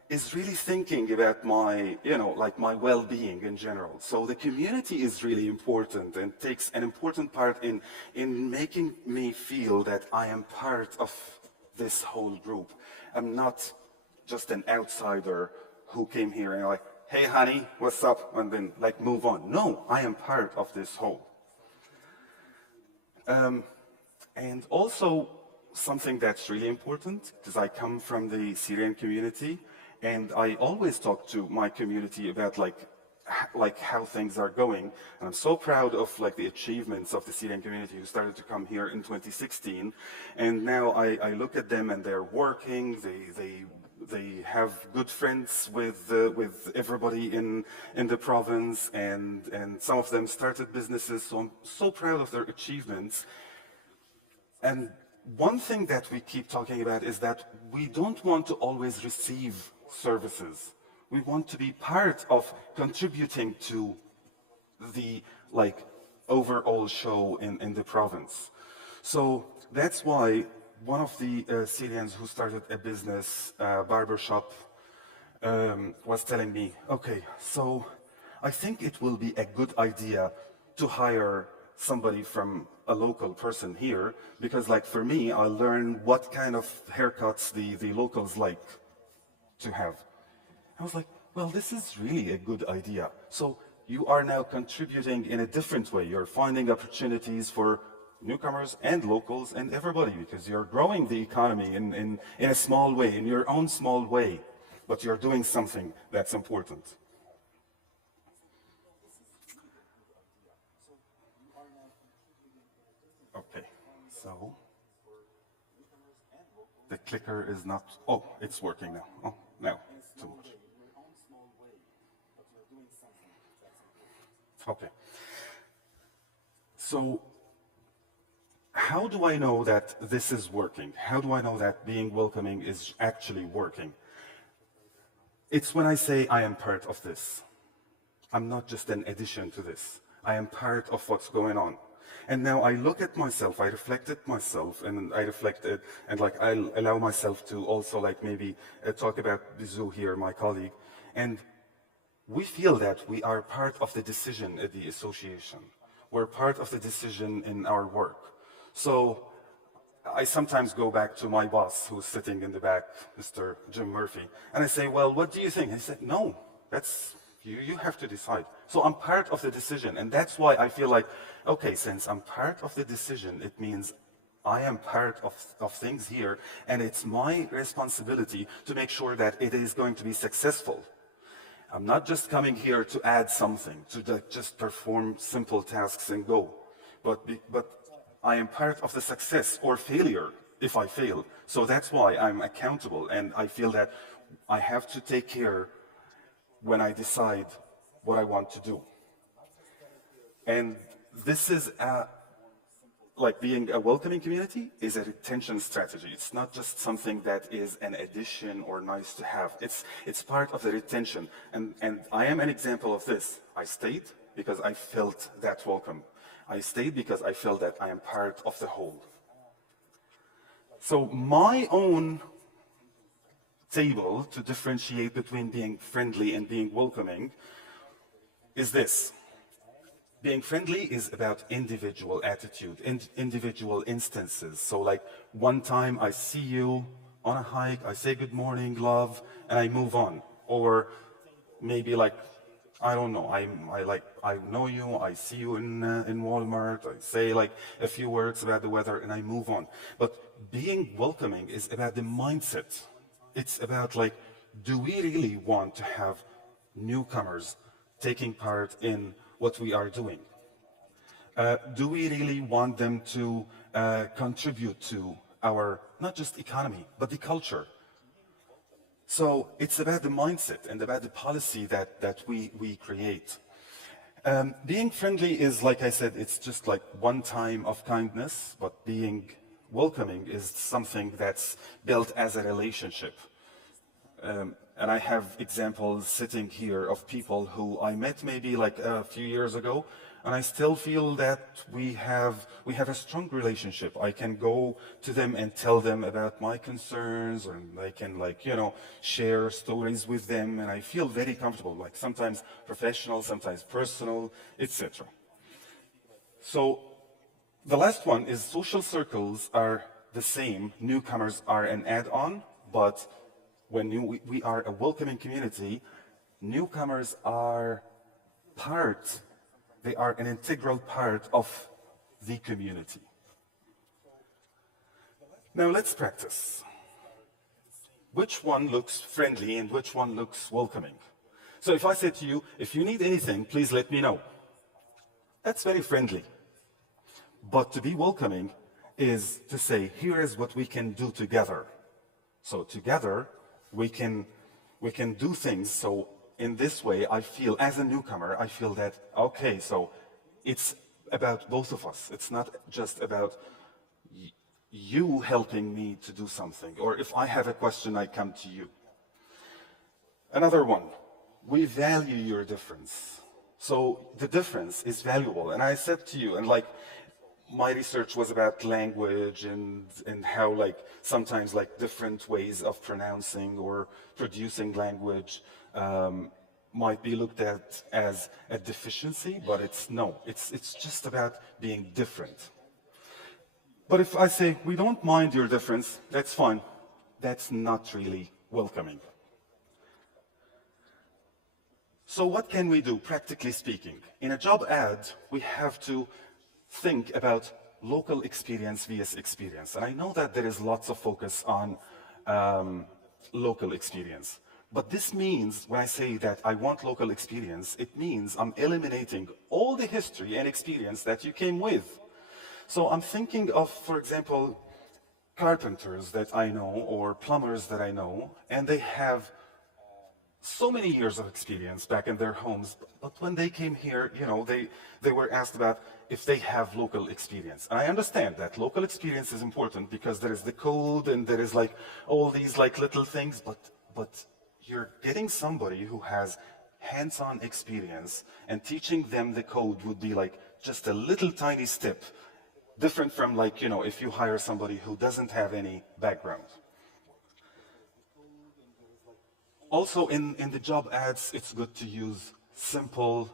is really thinking about my, you know, like my well-being in general. So the community is really important and takes an important part in making me feel that I am part of this whole group. I'm not just an outsider who came here and like, hey honey, what's up? And then like move on. No, I am part of this whole. And also something that's really important, because I come from the Syrian community, and I always talk to my community about like how things are going. And I'm so proud of like the achievements of the Syrian community who started to come here in 2016. And now I look at them and they're working, they have good friends with everybody in the province, and some of them started businesses, so I'm so proud of their achievements. And one thing that we keep talking about is that we don't want to always receive services. We want to be part of contributing to the like overall show in the province. So that's why one of the Syrians who started a business, barbershop, was telling me, okay, so I think it will be a good idea to hire somebody from a local person here, because like for me, I'll learn what kind of haircuts the locals like to have. I was like, well, this is really a good idea. So you are now contributing in a different way. You're finding opportunities for newcomers and locals and everybody, because you're growing the economy in a small way, in your own small way, but you're doing something that's important. Okay, so the clicker is not, oh, it's working now. Oh, now, too much. Okay. So, how do I know that this is working? How do I know that being welcoming is actually working? It's when I say I am part of this. I'm not just an addition to this. I am part of what's going on. And now I look at myself, I reflected myself, and I reflected, and like I allow myself to also like maybe talk about Bizou here, my colleague, and we feel that we are part of the decision at the association. We're part of the decision in our work. So I sometimes go back to my boss, who's sitting in the back, Mr. Jim Murphy, and I say, well, what do you think? He said, no, that's, you have to decide. So I'm part of the decision, and that's why I feel like, okay, since I'm part of the decision, it means I am part of things here, and it's my responsibility to make sure that it is going to be successful. I'm not just coming here to add something, to just perform simple tasks and go, but I am part of the success or failure if I fail. So that's why I'm accountable, and I feel that I have to take care when I decide what I want to do. And this is like being a welcoming community is a retention strategy. It's not just something that is an addition or nice to have. It's part of the retention. And I am an example of this. I stayed because I felt that welcome. I stayed because I felt that I am part of the whole. So my own table to differentiate between being friendly and being welcoming is this. Being friendly is about individual attitude, individual instances. So like one time I see you on a hike, I say good morning, love, and I move on. Or maybe like, I don't know, I know you, I see you in Walmart, I say like a few words about the weather and I move on. But being welcoming is about the mindset. It's about like, do we really want to have newcomers taking part in what we are doing? Do we really want them to contribute to our, not just economy, but the culture? So it's about the mindset and about the policy that we create. Being friendly is, like I said, it's just like one time of kindness, but being welcoming is something that's built as a relationship. And I have examples sitting here of people who I met maybe like a few years ago, and I still feel that we have a strong relationship. I can go to them and tell them about my concerns, and I can like, you know, share stories with them, and I feel very comfortable, like sometimes professional, sometimes personal, etc. So the last one is social circles are the same. Newcomers are an add-on, but when we are a welcoming community, newcomers are they are an integral part of the community. Now let's practice. Which one looks friendly and which one looks welcoming? So if I say to you, if you need anything, please let me know. That's very friendly. But to be welcoming is to say, here is what we can do together. So together, we can do things. So in this way, I feel, as a newcomer, I feel that, okay, so it's about both of us. It's not just about you helping me to do something, or if I have a question, I come to you. Another one, we value your difference. So the difference is valuable. And I said to you, and like, my research was about language and how like sometimes like different ways of pronouncing or producing language might be looked at as a deficiency, but it's just about being different. But if I say, we don't mind your difference, that's fine, that's not really welcoming. So what can we do, practically speaking? In a job ad, we have to think about local experience vs. experience. And I know that there is lots of focus on local experience. But this means, when I say that I want local experience, it means I'm eliminating all the history and experience that you came with. So I'm thinking of, for example, carpenters that I know or plumbers that I know, and they have so many years of experience back in their homes, but when they came here, you know, they were asked about if they have local experience. And I understand that local experience is important because there is the code and there is like all these like little things, but you're getting somebody who has hands-on experience, and teaching them the code would be like just a little tiny step, different from like, you know, if you hire somebody who doesn't have any background. Also, in the job ads, it's good to use simple,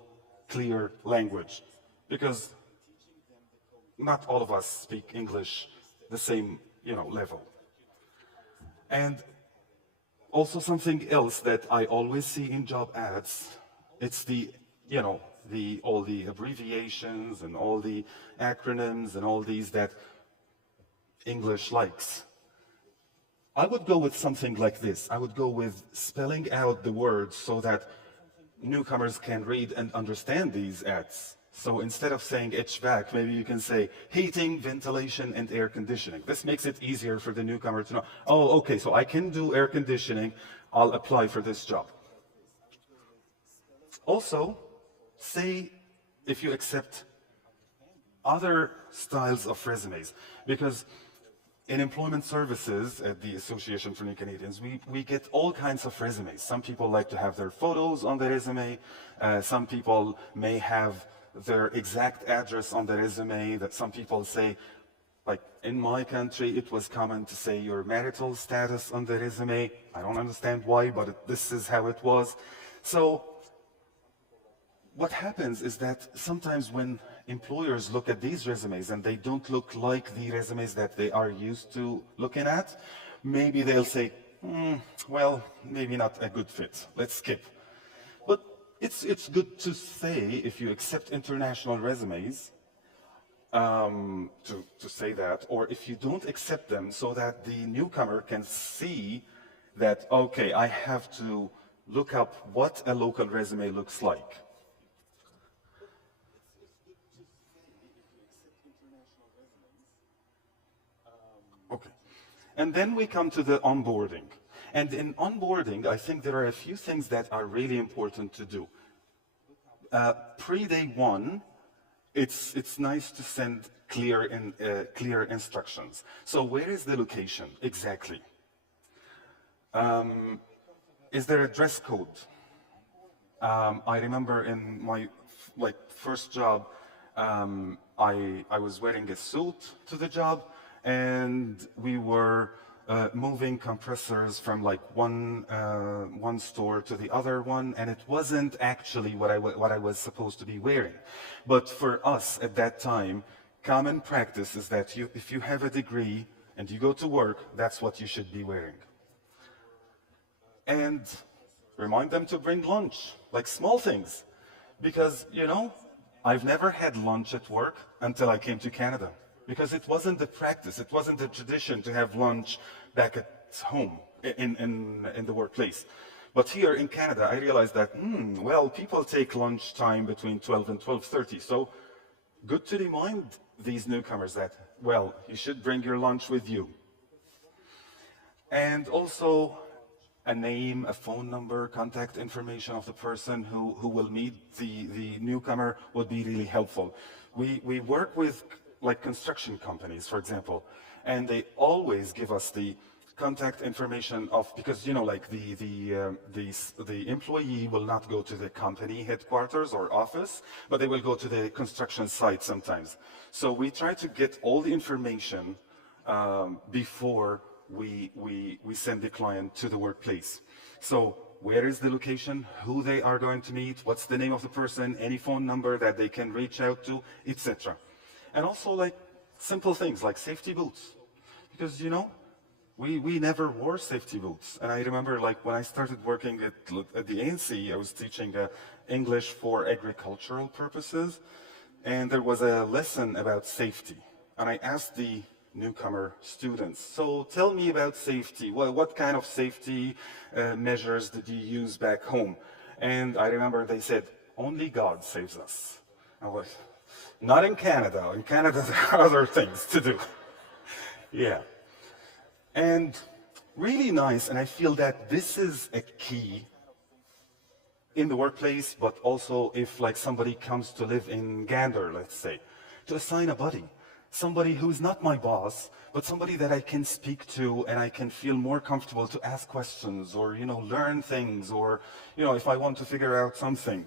clear language, because not all of us speak English the same, level. And also something else that I always see in job ads, it's all the abbreviations and all the acronyms and all these that English likes. I would go with something like this. I would go with spelling out the words so that newcomers can read and understand these ads. So instead of saying HVAC, maybe you can say heating, ventilation, and air conditioning. This makes it easier for the newcomer to know, oh, okay, so I can do air conditioning, I'll apply for this job. Also, say if you accept other styles of resumes, because in employment services at the Association for New Canadians, we get all kinds of resumes. Some people like to have their photos on the resume. Some people may have their exact address on the resume. That some people say, like in my country, it was common to say your marital status on the resume. I don't understand why, but this is how it was. So what happens is that sometimes when employers look at these resumes and they don't look like the resumes that they are used to looking at, maybe they'll say, well, maybe not a good fit, let's skip. But it's good to say, if you accept international resumes, to say that, or if you don't accept them, so that the newcomer can see that, okay, I have to look up what a local resume looks like. Okay. And then we come to the onboarding. And in onboarding, I think there are a few things that are really important to do. Pre-day one, it's nice to send clear instructions. So where is the location exactly? Is there a dress code? I remember in my first job, I was wearing a suit to the job, and we were moving compressors from one store to the other one, and it wasn't actually what I was supposed to be wearing. But for us at that time, common practice is that if you have a degree and you go to work, that's what you should be wearing. And remind them to bring lunch, like small things. Because, I've never had lunch at work until I came to Canada. Because it wasn't the practice, it wasn't the tradition to have lunch back at home, in the workplace. But here in Canada, I realized that, well, people take lunch time between 12 and 12:30. So good to remind these newcomers that, well, you should bring your lunch with you. And also a name, a phone number, contact information of the person who will meet the newcomer would be really helpful. We work with construction companies, for example, and they always give us the contact information of, because the employee will not go to the company headquarters or office, but they will go to the construction site sometimes. So we try to get all the information before we send the client to the workplace. So where is the location, who they are going to meet, what's the name of the person, any phone number that they can reach out to, etc. And also simple things like safety boots. Because, we never wore safety boots. And I remember when I started working at the ANC, I was teaching English for agricultural purposes. And there was a lesson about safety. And I asked the newcomer students, so tell me about safety. What kind of safety measures did you use back home? And I remember they said, only God saves us. I was like, not in Canada. In Canada, there are other things to do. Yeah. And really nice, and I feel that this is a key in the workplace, but also if somebody comes to live in Gander, let's say, to assign a buddy. Somebody who's not my boss, but somebody that I can speak to and I can feel more comfortable to ask questions or, learn things, or, if I want to figure out something.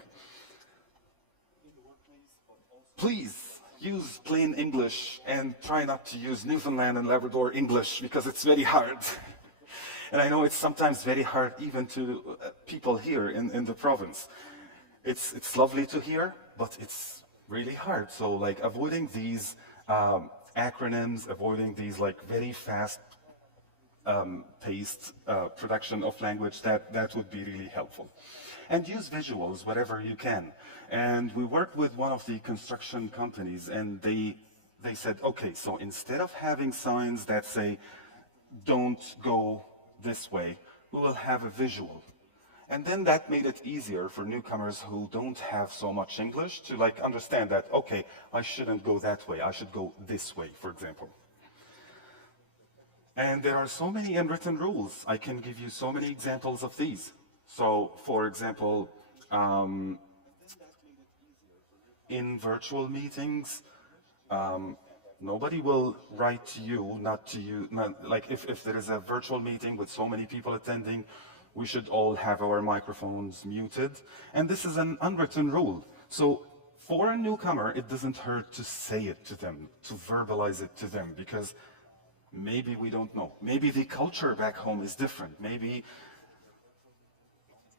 Please use plain English and try not to use Newfoundland and Labrador English, because it's very hard. And I know it's sometimes very hard even to people here in the province. It's lovely to hear, but it's really hard. So avoiding these acronyms, avoiding these like very fast paced production of language, that would be really helpful. And use visuals wherever you can. And we worked with one of the construction companies, and they said, okay, so instead of having signs that say, don't go this way, we will have a visual. And then that made it easier for newcomers who don't have so much English to like understand that, okay, I shouldn't go that way, I should go this way, for example. And there are so many unwritten rules. I can give you so many examples of these. So, for example, in virtual meetings, nobody will write to you, like if there is a virtual meeting with so many people attending, we should all have our microphones muted. And this is an unwritten rule. So for a newcomer, it doesn't hurt to say it to them, to verbalize it to them, because maybe we don't know. Maybe the culture back home is different. Maybe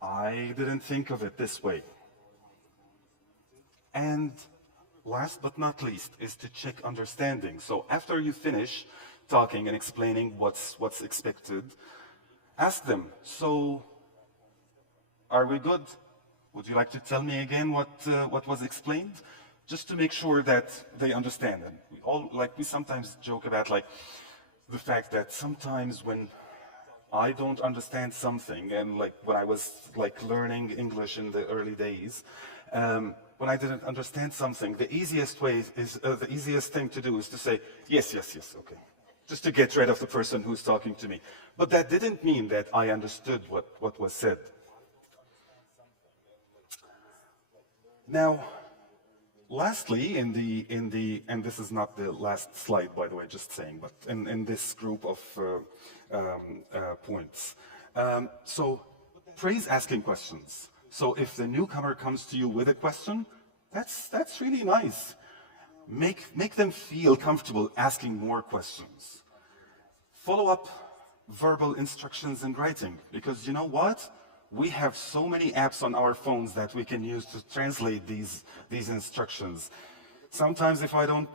I didn't think of it this way. And last but not least is to check understanding. So after you finish talking and explaining what's expected, ask them, so are we good? Would you like to tell me again what was explained? Just to make sure that they understand. And we sometimes joke about like the fact that sometimes when I don't understand something, and like when I was like learning English in the early days, when I didn't understand something, the easiest thing to do is to say, yes, yes, yes, okay. Just to get rid of the person who's talking to me. But that didn't mean that I understood what was said. Now, lastly, and this is not the last slide, by the way, just saying, but in this group of points. So, praise asking questions. So if the newcomer comes to you with a question, that's really nice. Make them feel comfortable asking more questions. Follow up verbal instructions in writing, because you know what? We have so many apps on our phones that we can use to translate these instructions. Sometimes if I don't,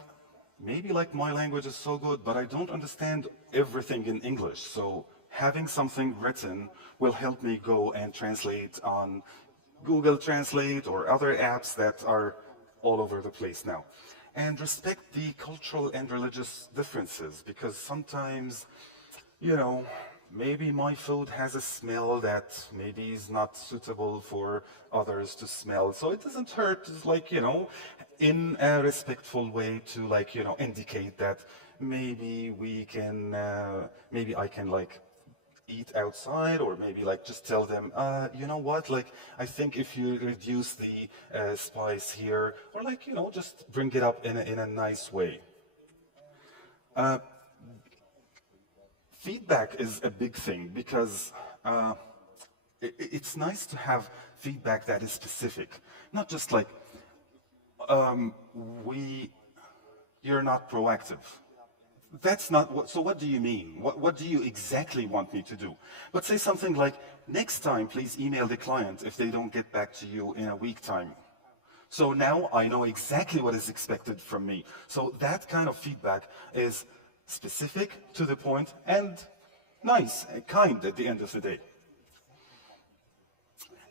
maybe like my language is so good, but I don't understand everything in English. So having something written will help me go and translate on Google Translate or other apps that are all over the place now. And respect the cultural and religious differences, because sometimes, you know, maybe my food has a smell that maybe is not suitable for others to smell. So it doesn't hurt, like, you know, in a respectful way to, like, you know, indicate that maybe we can, maybe I can, like, eat outside, or maybe like just tell them, you know what, like I think if you reduce the spice here, or like, you know, just bring it up in a nice way. Feedback is a big thing, because it's nice to have feedback that is specific, not just like you're not proactive. That's not what, so what do you mean? What do you exactly want me to do? But say something like, next time, please email the client if they don't get back to you in a week time. So now I know exactly what is expected from me. So that kind of feedback is specific, to the point, and nice, kind at the end of the day.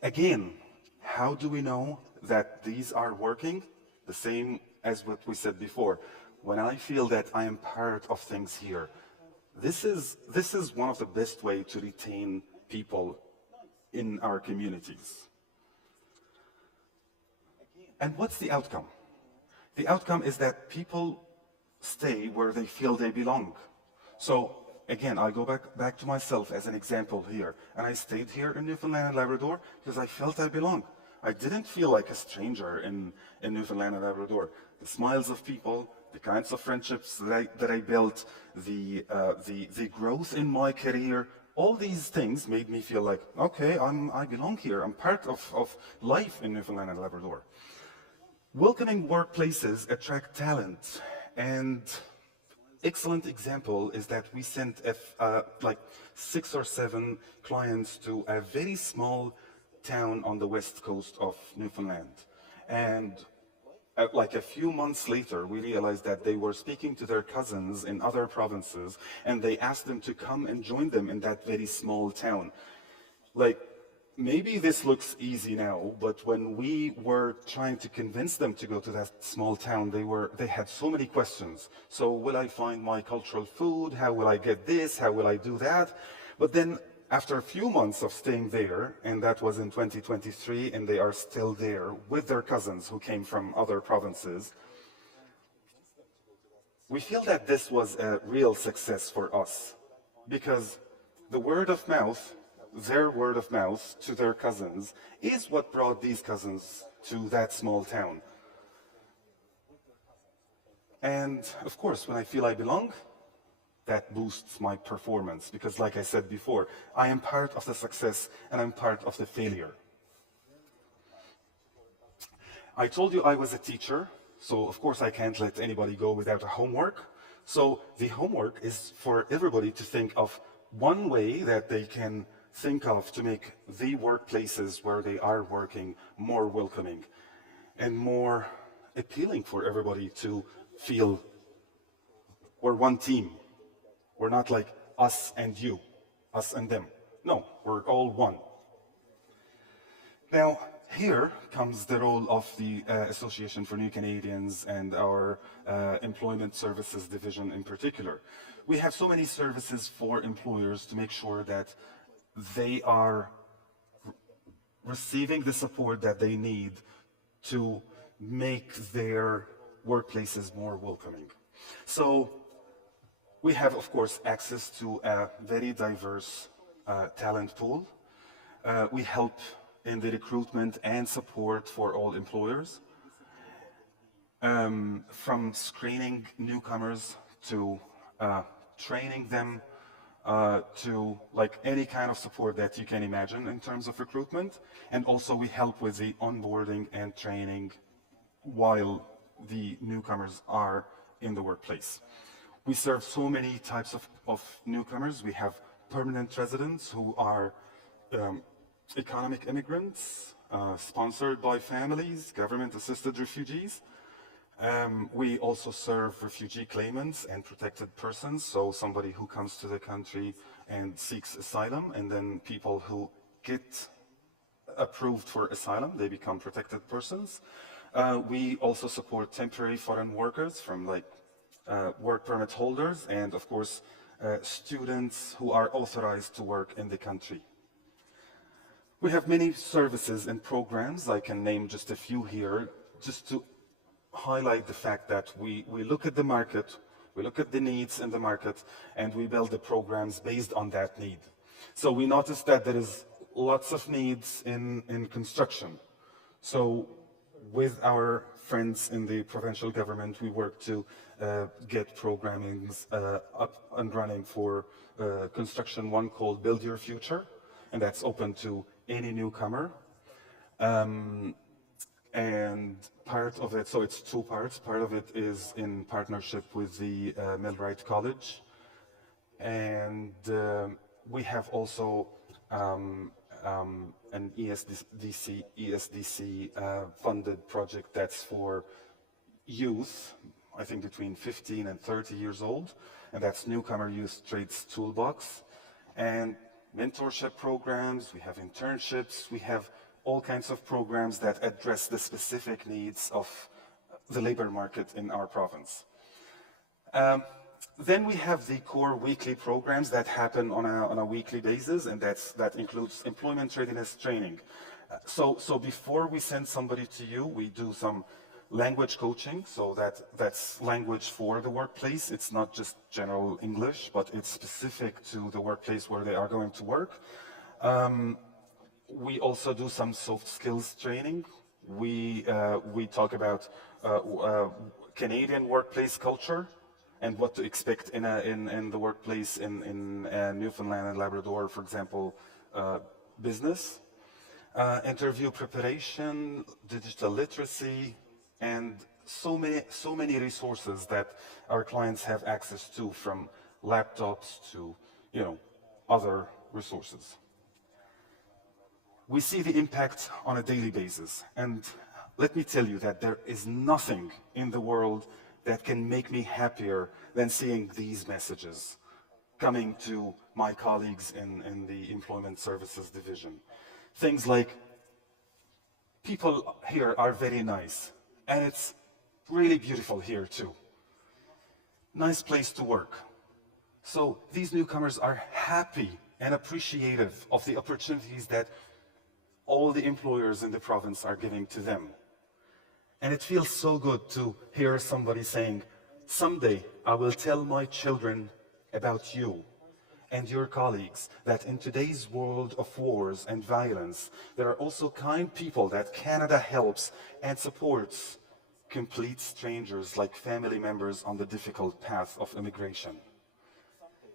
Again, how do we know that these are working? The same as what we said before. When I feel that I am part of things here, this is one of the best ways to retain people in our communities. And what's the outcome? The outcome is that people stay where they feel they belong. So again, I go back to myself as an example here. And I stayed here in Newfoundland and Labrador because I felt I belonged. I didn't feel like a stranger in Newfoundland and Labrador. The smiles of people, the kinds of friendships that I built, the growth in my career, all these things made me feel like, okay, I belong here. I'm part of life in Newfoundland and Labrador. Welcoming workplaces attract talent, and excellent example is that we sent like 6 or 7 clients to a very small town on the west coast of Newfoundland. And like a few months later, we realized that they were speaking to their cousins in other provinces, and they asked them to come and join them in that very small town. Like, maybe this looks easy now, but when we were trying to convince them to go to that small town, they had so many questions. So, will I find my cultural food? How will I get this? How will I do that? But then, after a few months of staying there, and that was in 2023, and they are still there with their cousins who came from other provinces, we feel that this was a real success for us, because the word of mouth, their word of mouth to their cousins, is what brought these cousins to that small town. And of course, when I feel I belong, that boosts my performance, because like I said before, I am part of the success and I'm part of the failure. I told you I was a teacher, so of course I can't let anybody go without a homework. So the homework is for everybody to think of one way that they can think of to make the workplaces where they are working more welcoming and more appealing for everybody to feel we're one team. We're not like us and you, us and them. No, we're all one. Now, here comes the role of the Association for New Canadians and our Employment Services Division in particular. We have so many services for employers to make sure that they are receiving the support that they need to make their workplaces more welcoming. So we have, of course, access to a very diverse talent pool. We help in the recruitment and support for all employers, from screening newcomers to training them, to like any kind of support that you can imagine in terms of recruitment. And also we help with the onboarding and training while the newcomers are in the workplace. We serve so many types of newcomers. We have permanent residents who are economic immigrants, sponsored by families, government-assisted refugees. We also serve refugee claimants and protected persons, so somebody who comes to the country and seeks asylum, and then people who get approved for asylum, they become protected persons. We also support temporary foreign workers from like work permit holders, and of course, students who are authorized to work in the country. We have many services and programs. I can name just a few here, just to highlight the fact that we look at the market, we look at the needs in the market, and we build the programs based on that need. So we noticed that there is lots of needs in construction. So with our friends in the provincial government, we work to get programmings up and running for construction, one called Build Your Future, and that's open to any newcomer. And part of it, so it's two parts. Part of it is in partnership with the Millwright College. And we have also an ESDC funded project that's for youth, I think between 15 and 30 years old, and that's Newcomer Youth Trades Toolbox. And mentorship programs, we have internships, we have all kinds of programs that address the specific needs of the labor market in our province. Then we have the core weekly programs that happen on a weekly basis, and that includes employment readiness training. So before we send somebody to you, we do some language coaching, so that's language for the workplace. It's not just general English, but it's specific to the workplace where they are going to work. We also do some soft skills training. We talk about Canadian workplace culture and what to expect in the workplace in Newfoundland and Labrador, for example, business. Interview preparation, digital literacy, and so many resources that our clients have access to, from laptops to other resources. We see the impact on a daily basis, and let me tell you that there is nothing in the world that can make me happier than seeing these messages coming to my colleagues in the Employment Services Division. Things like, people here are very nice, and it's really beautiful here too. Nice place to work. So these newcomers are happy and appreciative of the opportunities that all the employers in the province are giving to them. And it feels so good to hear somebody saying, someday I will tell my children about you and your colleagues, that in today's world of wars and violence, there are also kind people that Canada helps and supports complete strangers like family members on the difficult path of immigration.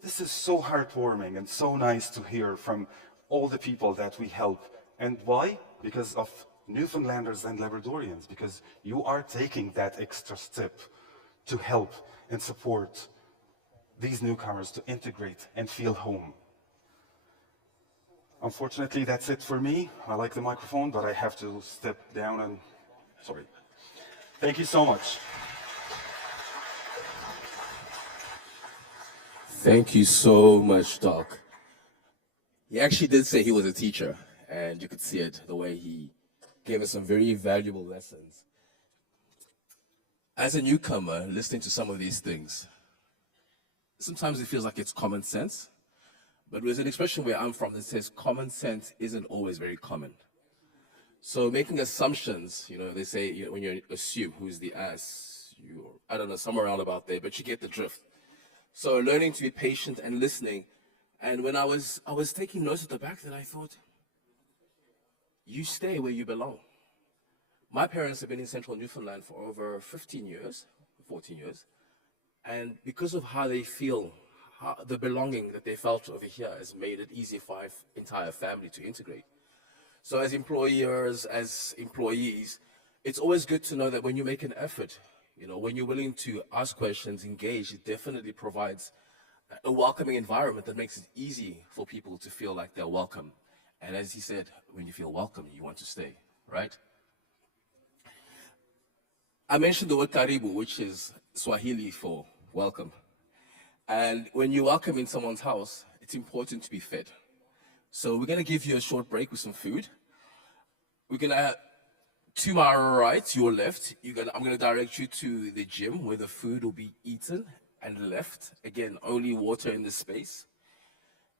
This is so heartwarming and so nice to hear from all the people that we help. And why? Because of Newfoundlanders and Labradorians, because you are taking that extra step to help and support these newcomers to integrate and feel home. Unfortunately, that's it for me. I like the microphone, but I have to step down and, sorry. Thank you so much. Thank you so much, Doc. He actually did say he was a teacher, and you could see it, the way he gave us some very valuable lessons. As a newcomer, listening to some of these things, sometimes it feels like it's common sense, but there's an expression where I'm from that says common sense isn't always very common. So making assumptions, they say when you assume who's the ass, I don't know, somewhere around about there, but you get the drift. So learning to be patient and listening. And when I was taking notes at the back, then I thought, you stay where you belong. My parents have been in central Newfoundland for over 14 years. And because of how they feel, the belonging that they felt over here has made it easy for our entire family to integrate. So as employers, as employees, it's always good to know that when you make an effort, when you're willing to ask questions, engage, it definitely provides a welcoming environment that makes it easy for people to feel like they're welcome. And as he said, when you feel welcome, you want to stay, right? I mentioned the word karibu, which is Swahili for welcome. And when you welcome in someone's house, it's important to be fed. So we're going to give you a short break with some food. We're going to, to my right, your left, I'm going to direct you to the gym where the food will be eaten, and left, again, only water in this space.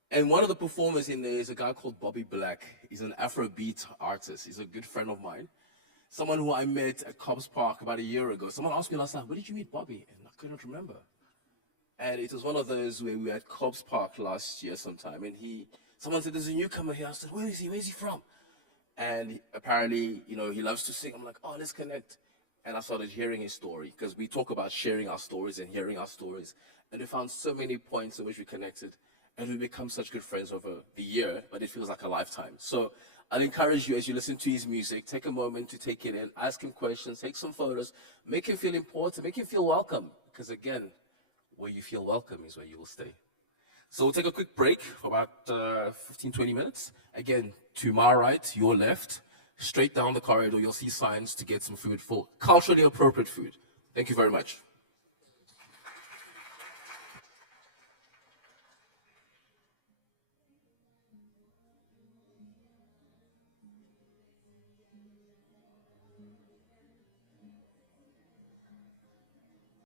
And one of the performers in there is a guy called Bobby Black. He's an Afrobeat artist. He's a good friend of mine. Someone who I met at Cobbs Park about a year ago. Someone asked me last night, where did you meet Bobby? And I couldn't remember. And it was one of those where we were at Cobbs Park last year sometime, and someone said, there's a newcomer here. I said, where is he from? And apparently, he loves to sing. I'm like, oh, let's connect. And I started hearing his story, because we talk about sharing our stories and hearing our stories. And we found so many points in which we connected, and we become such good friends over the year, but it feels like a lifetime. So I'll encourage you, as you listen to his music, take a moment to take it in, ask him questions, take some photos, make him feel important, make him feel welcome. Because again, where you feel welcome is where you will stay. So we'll take a quick break for about 15, 20 minutes. Again, to my right, your left, straight down the corridor, you'll see signs to get some food for culturally appropriate food. Thank you very much.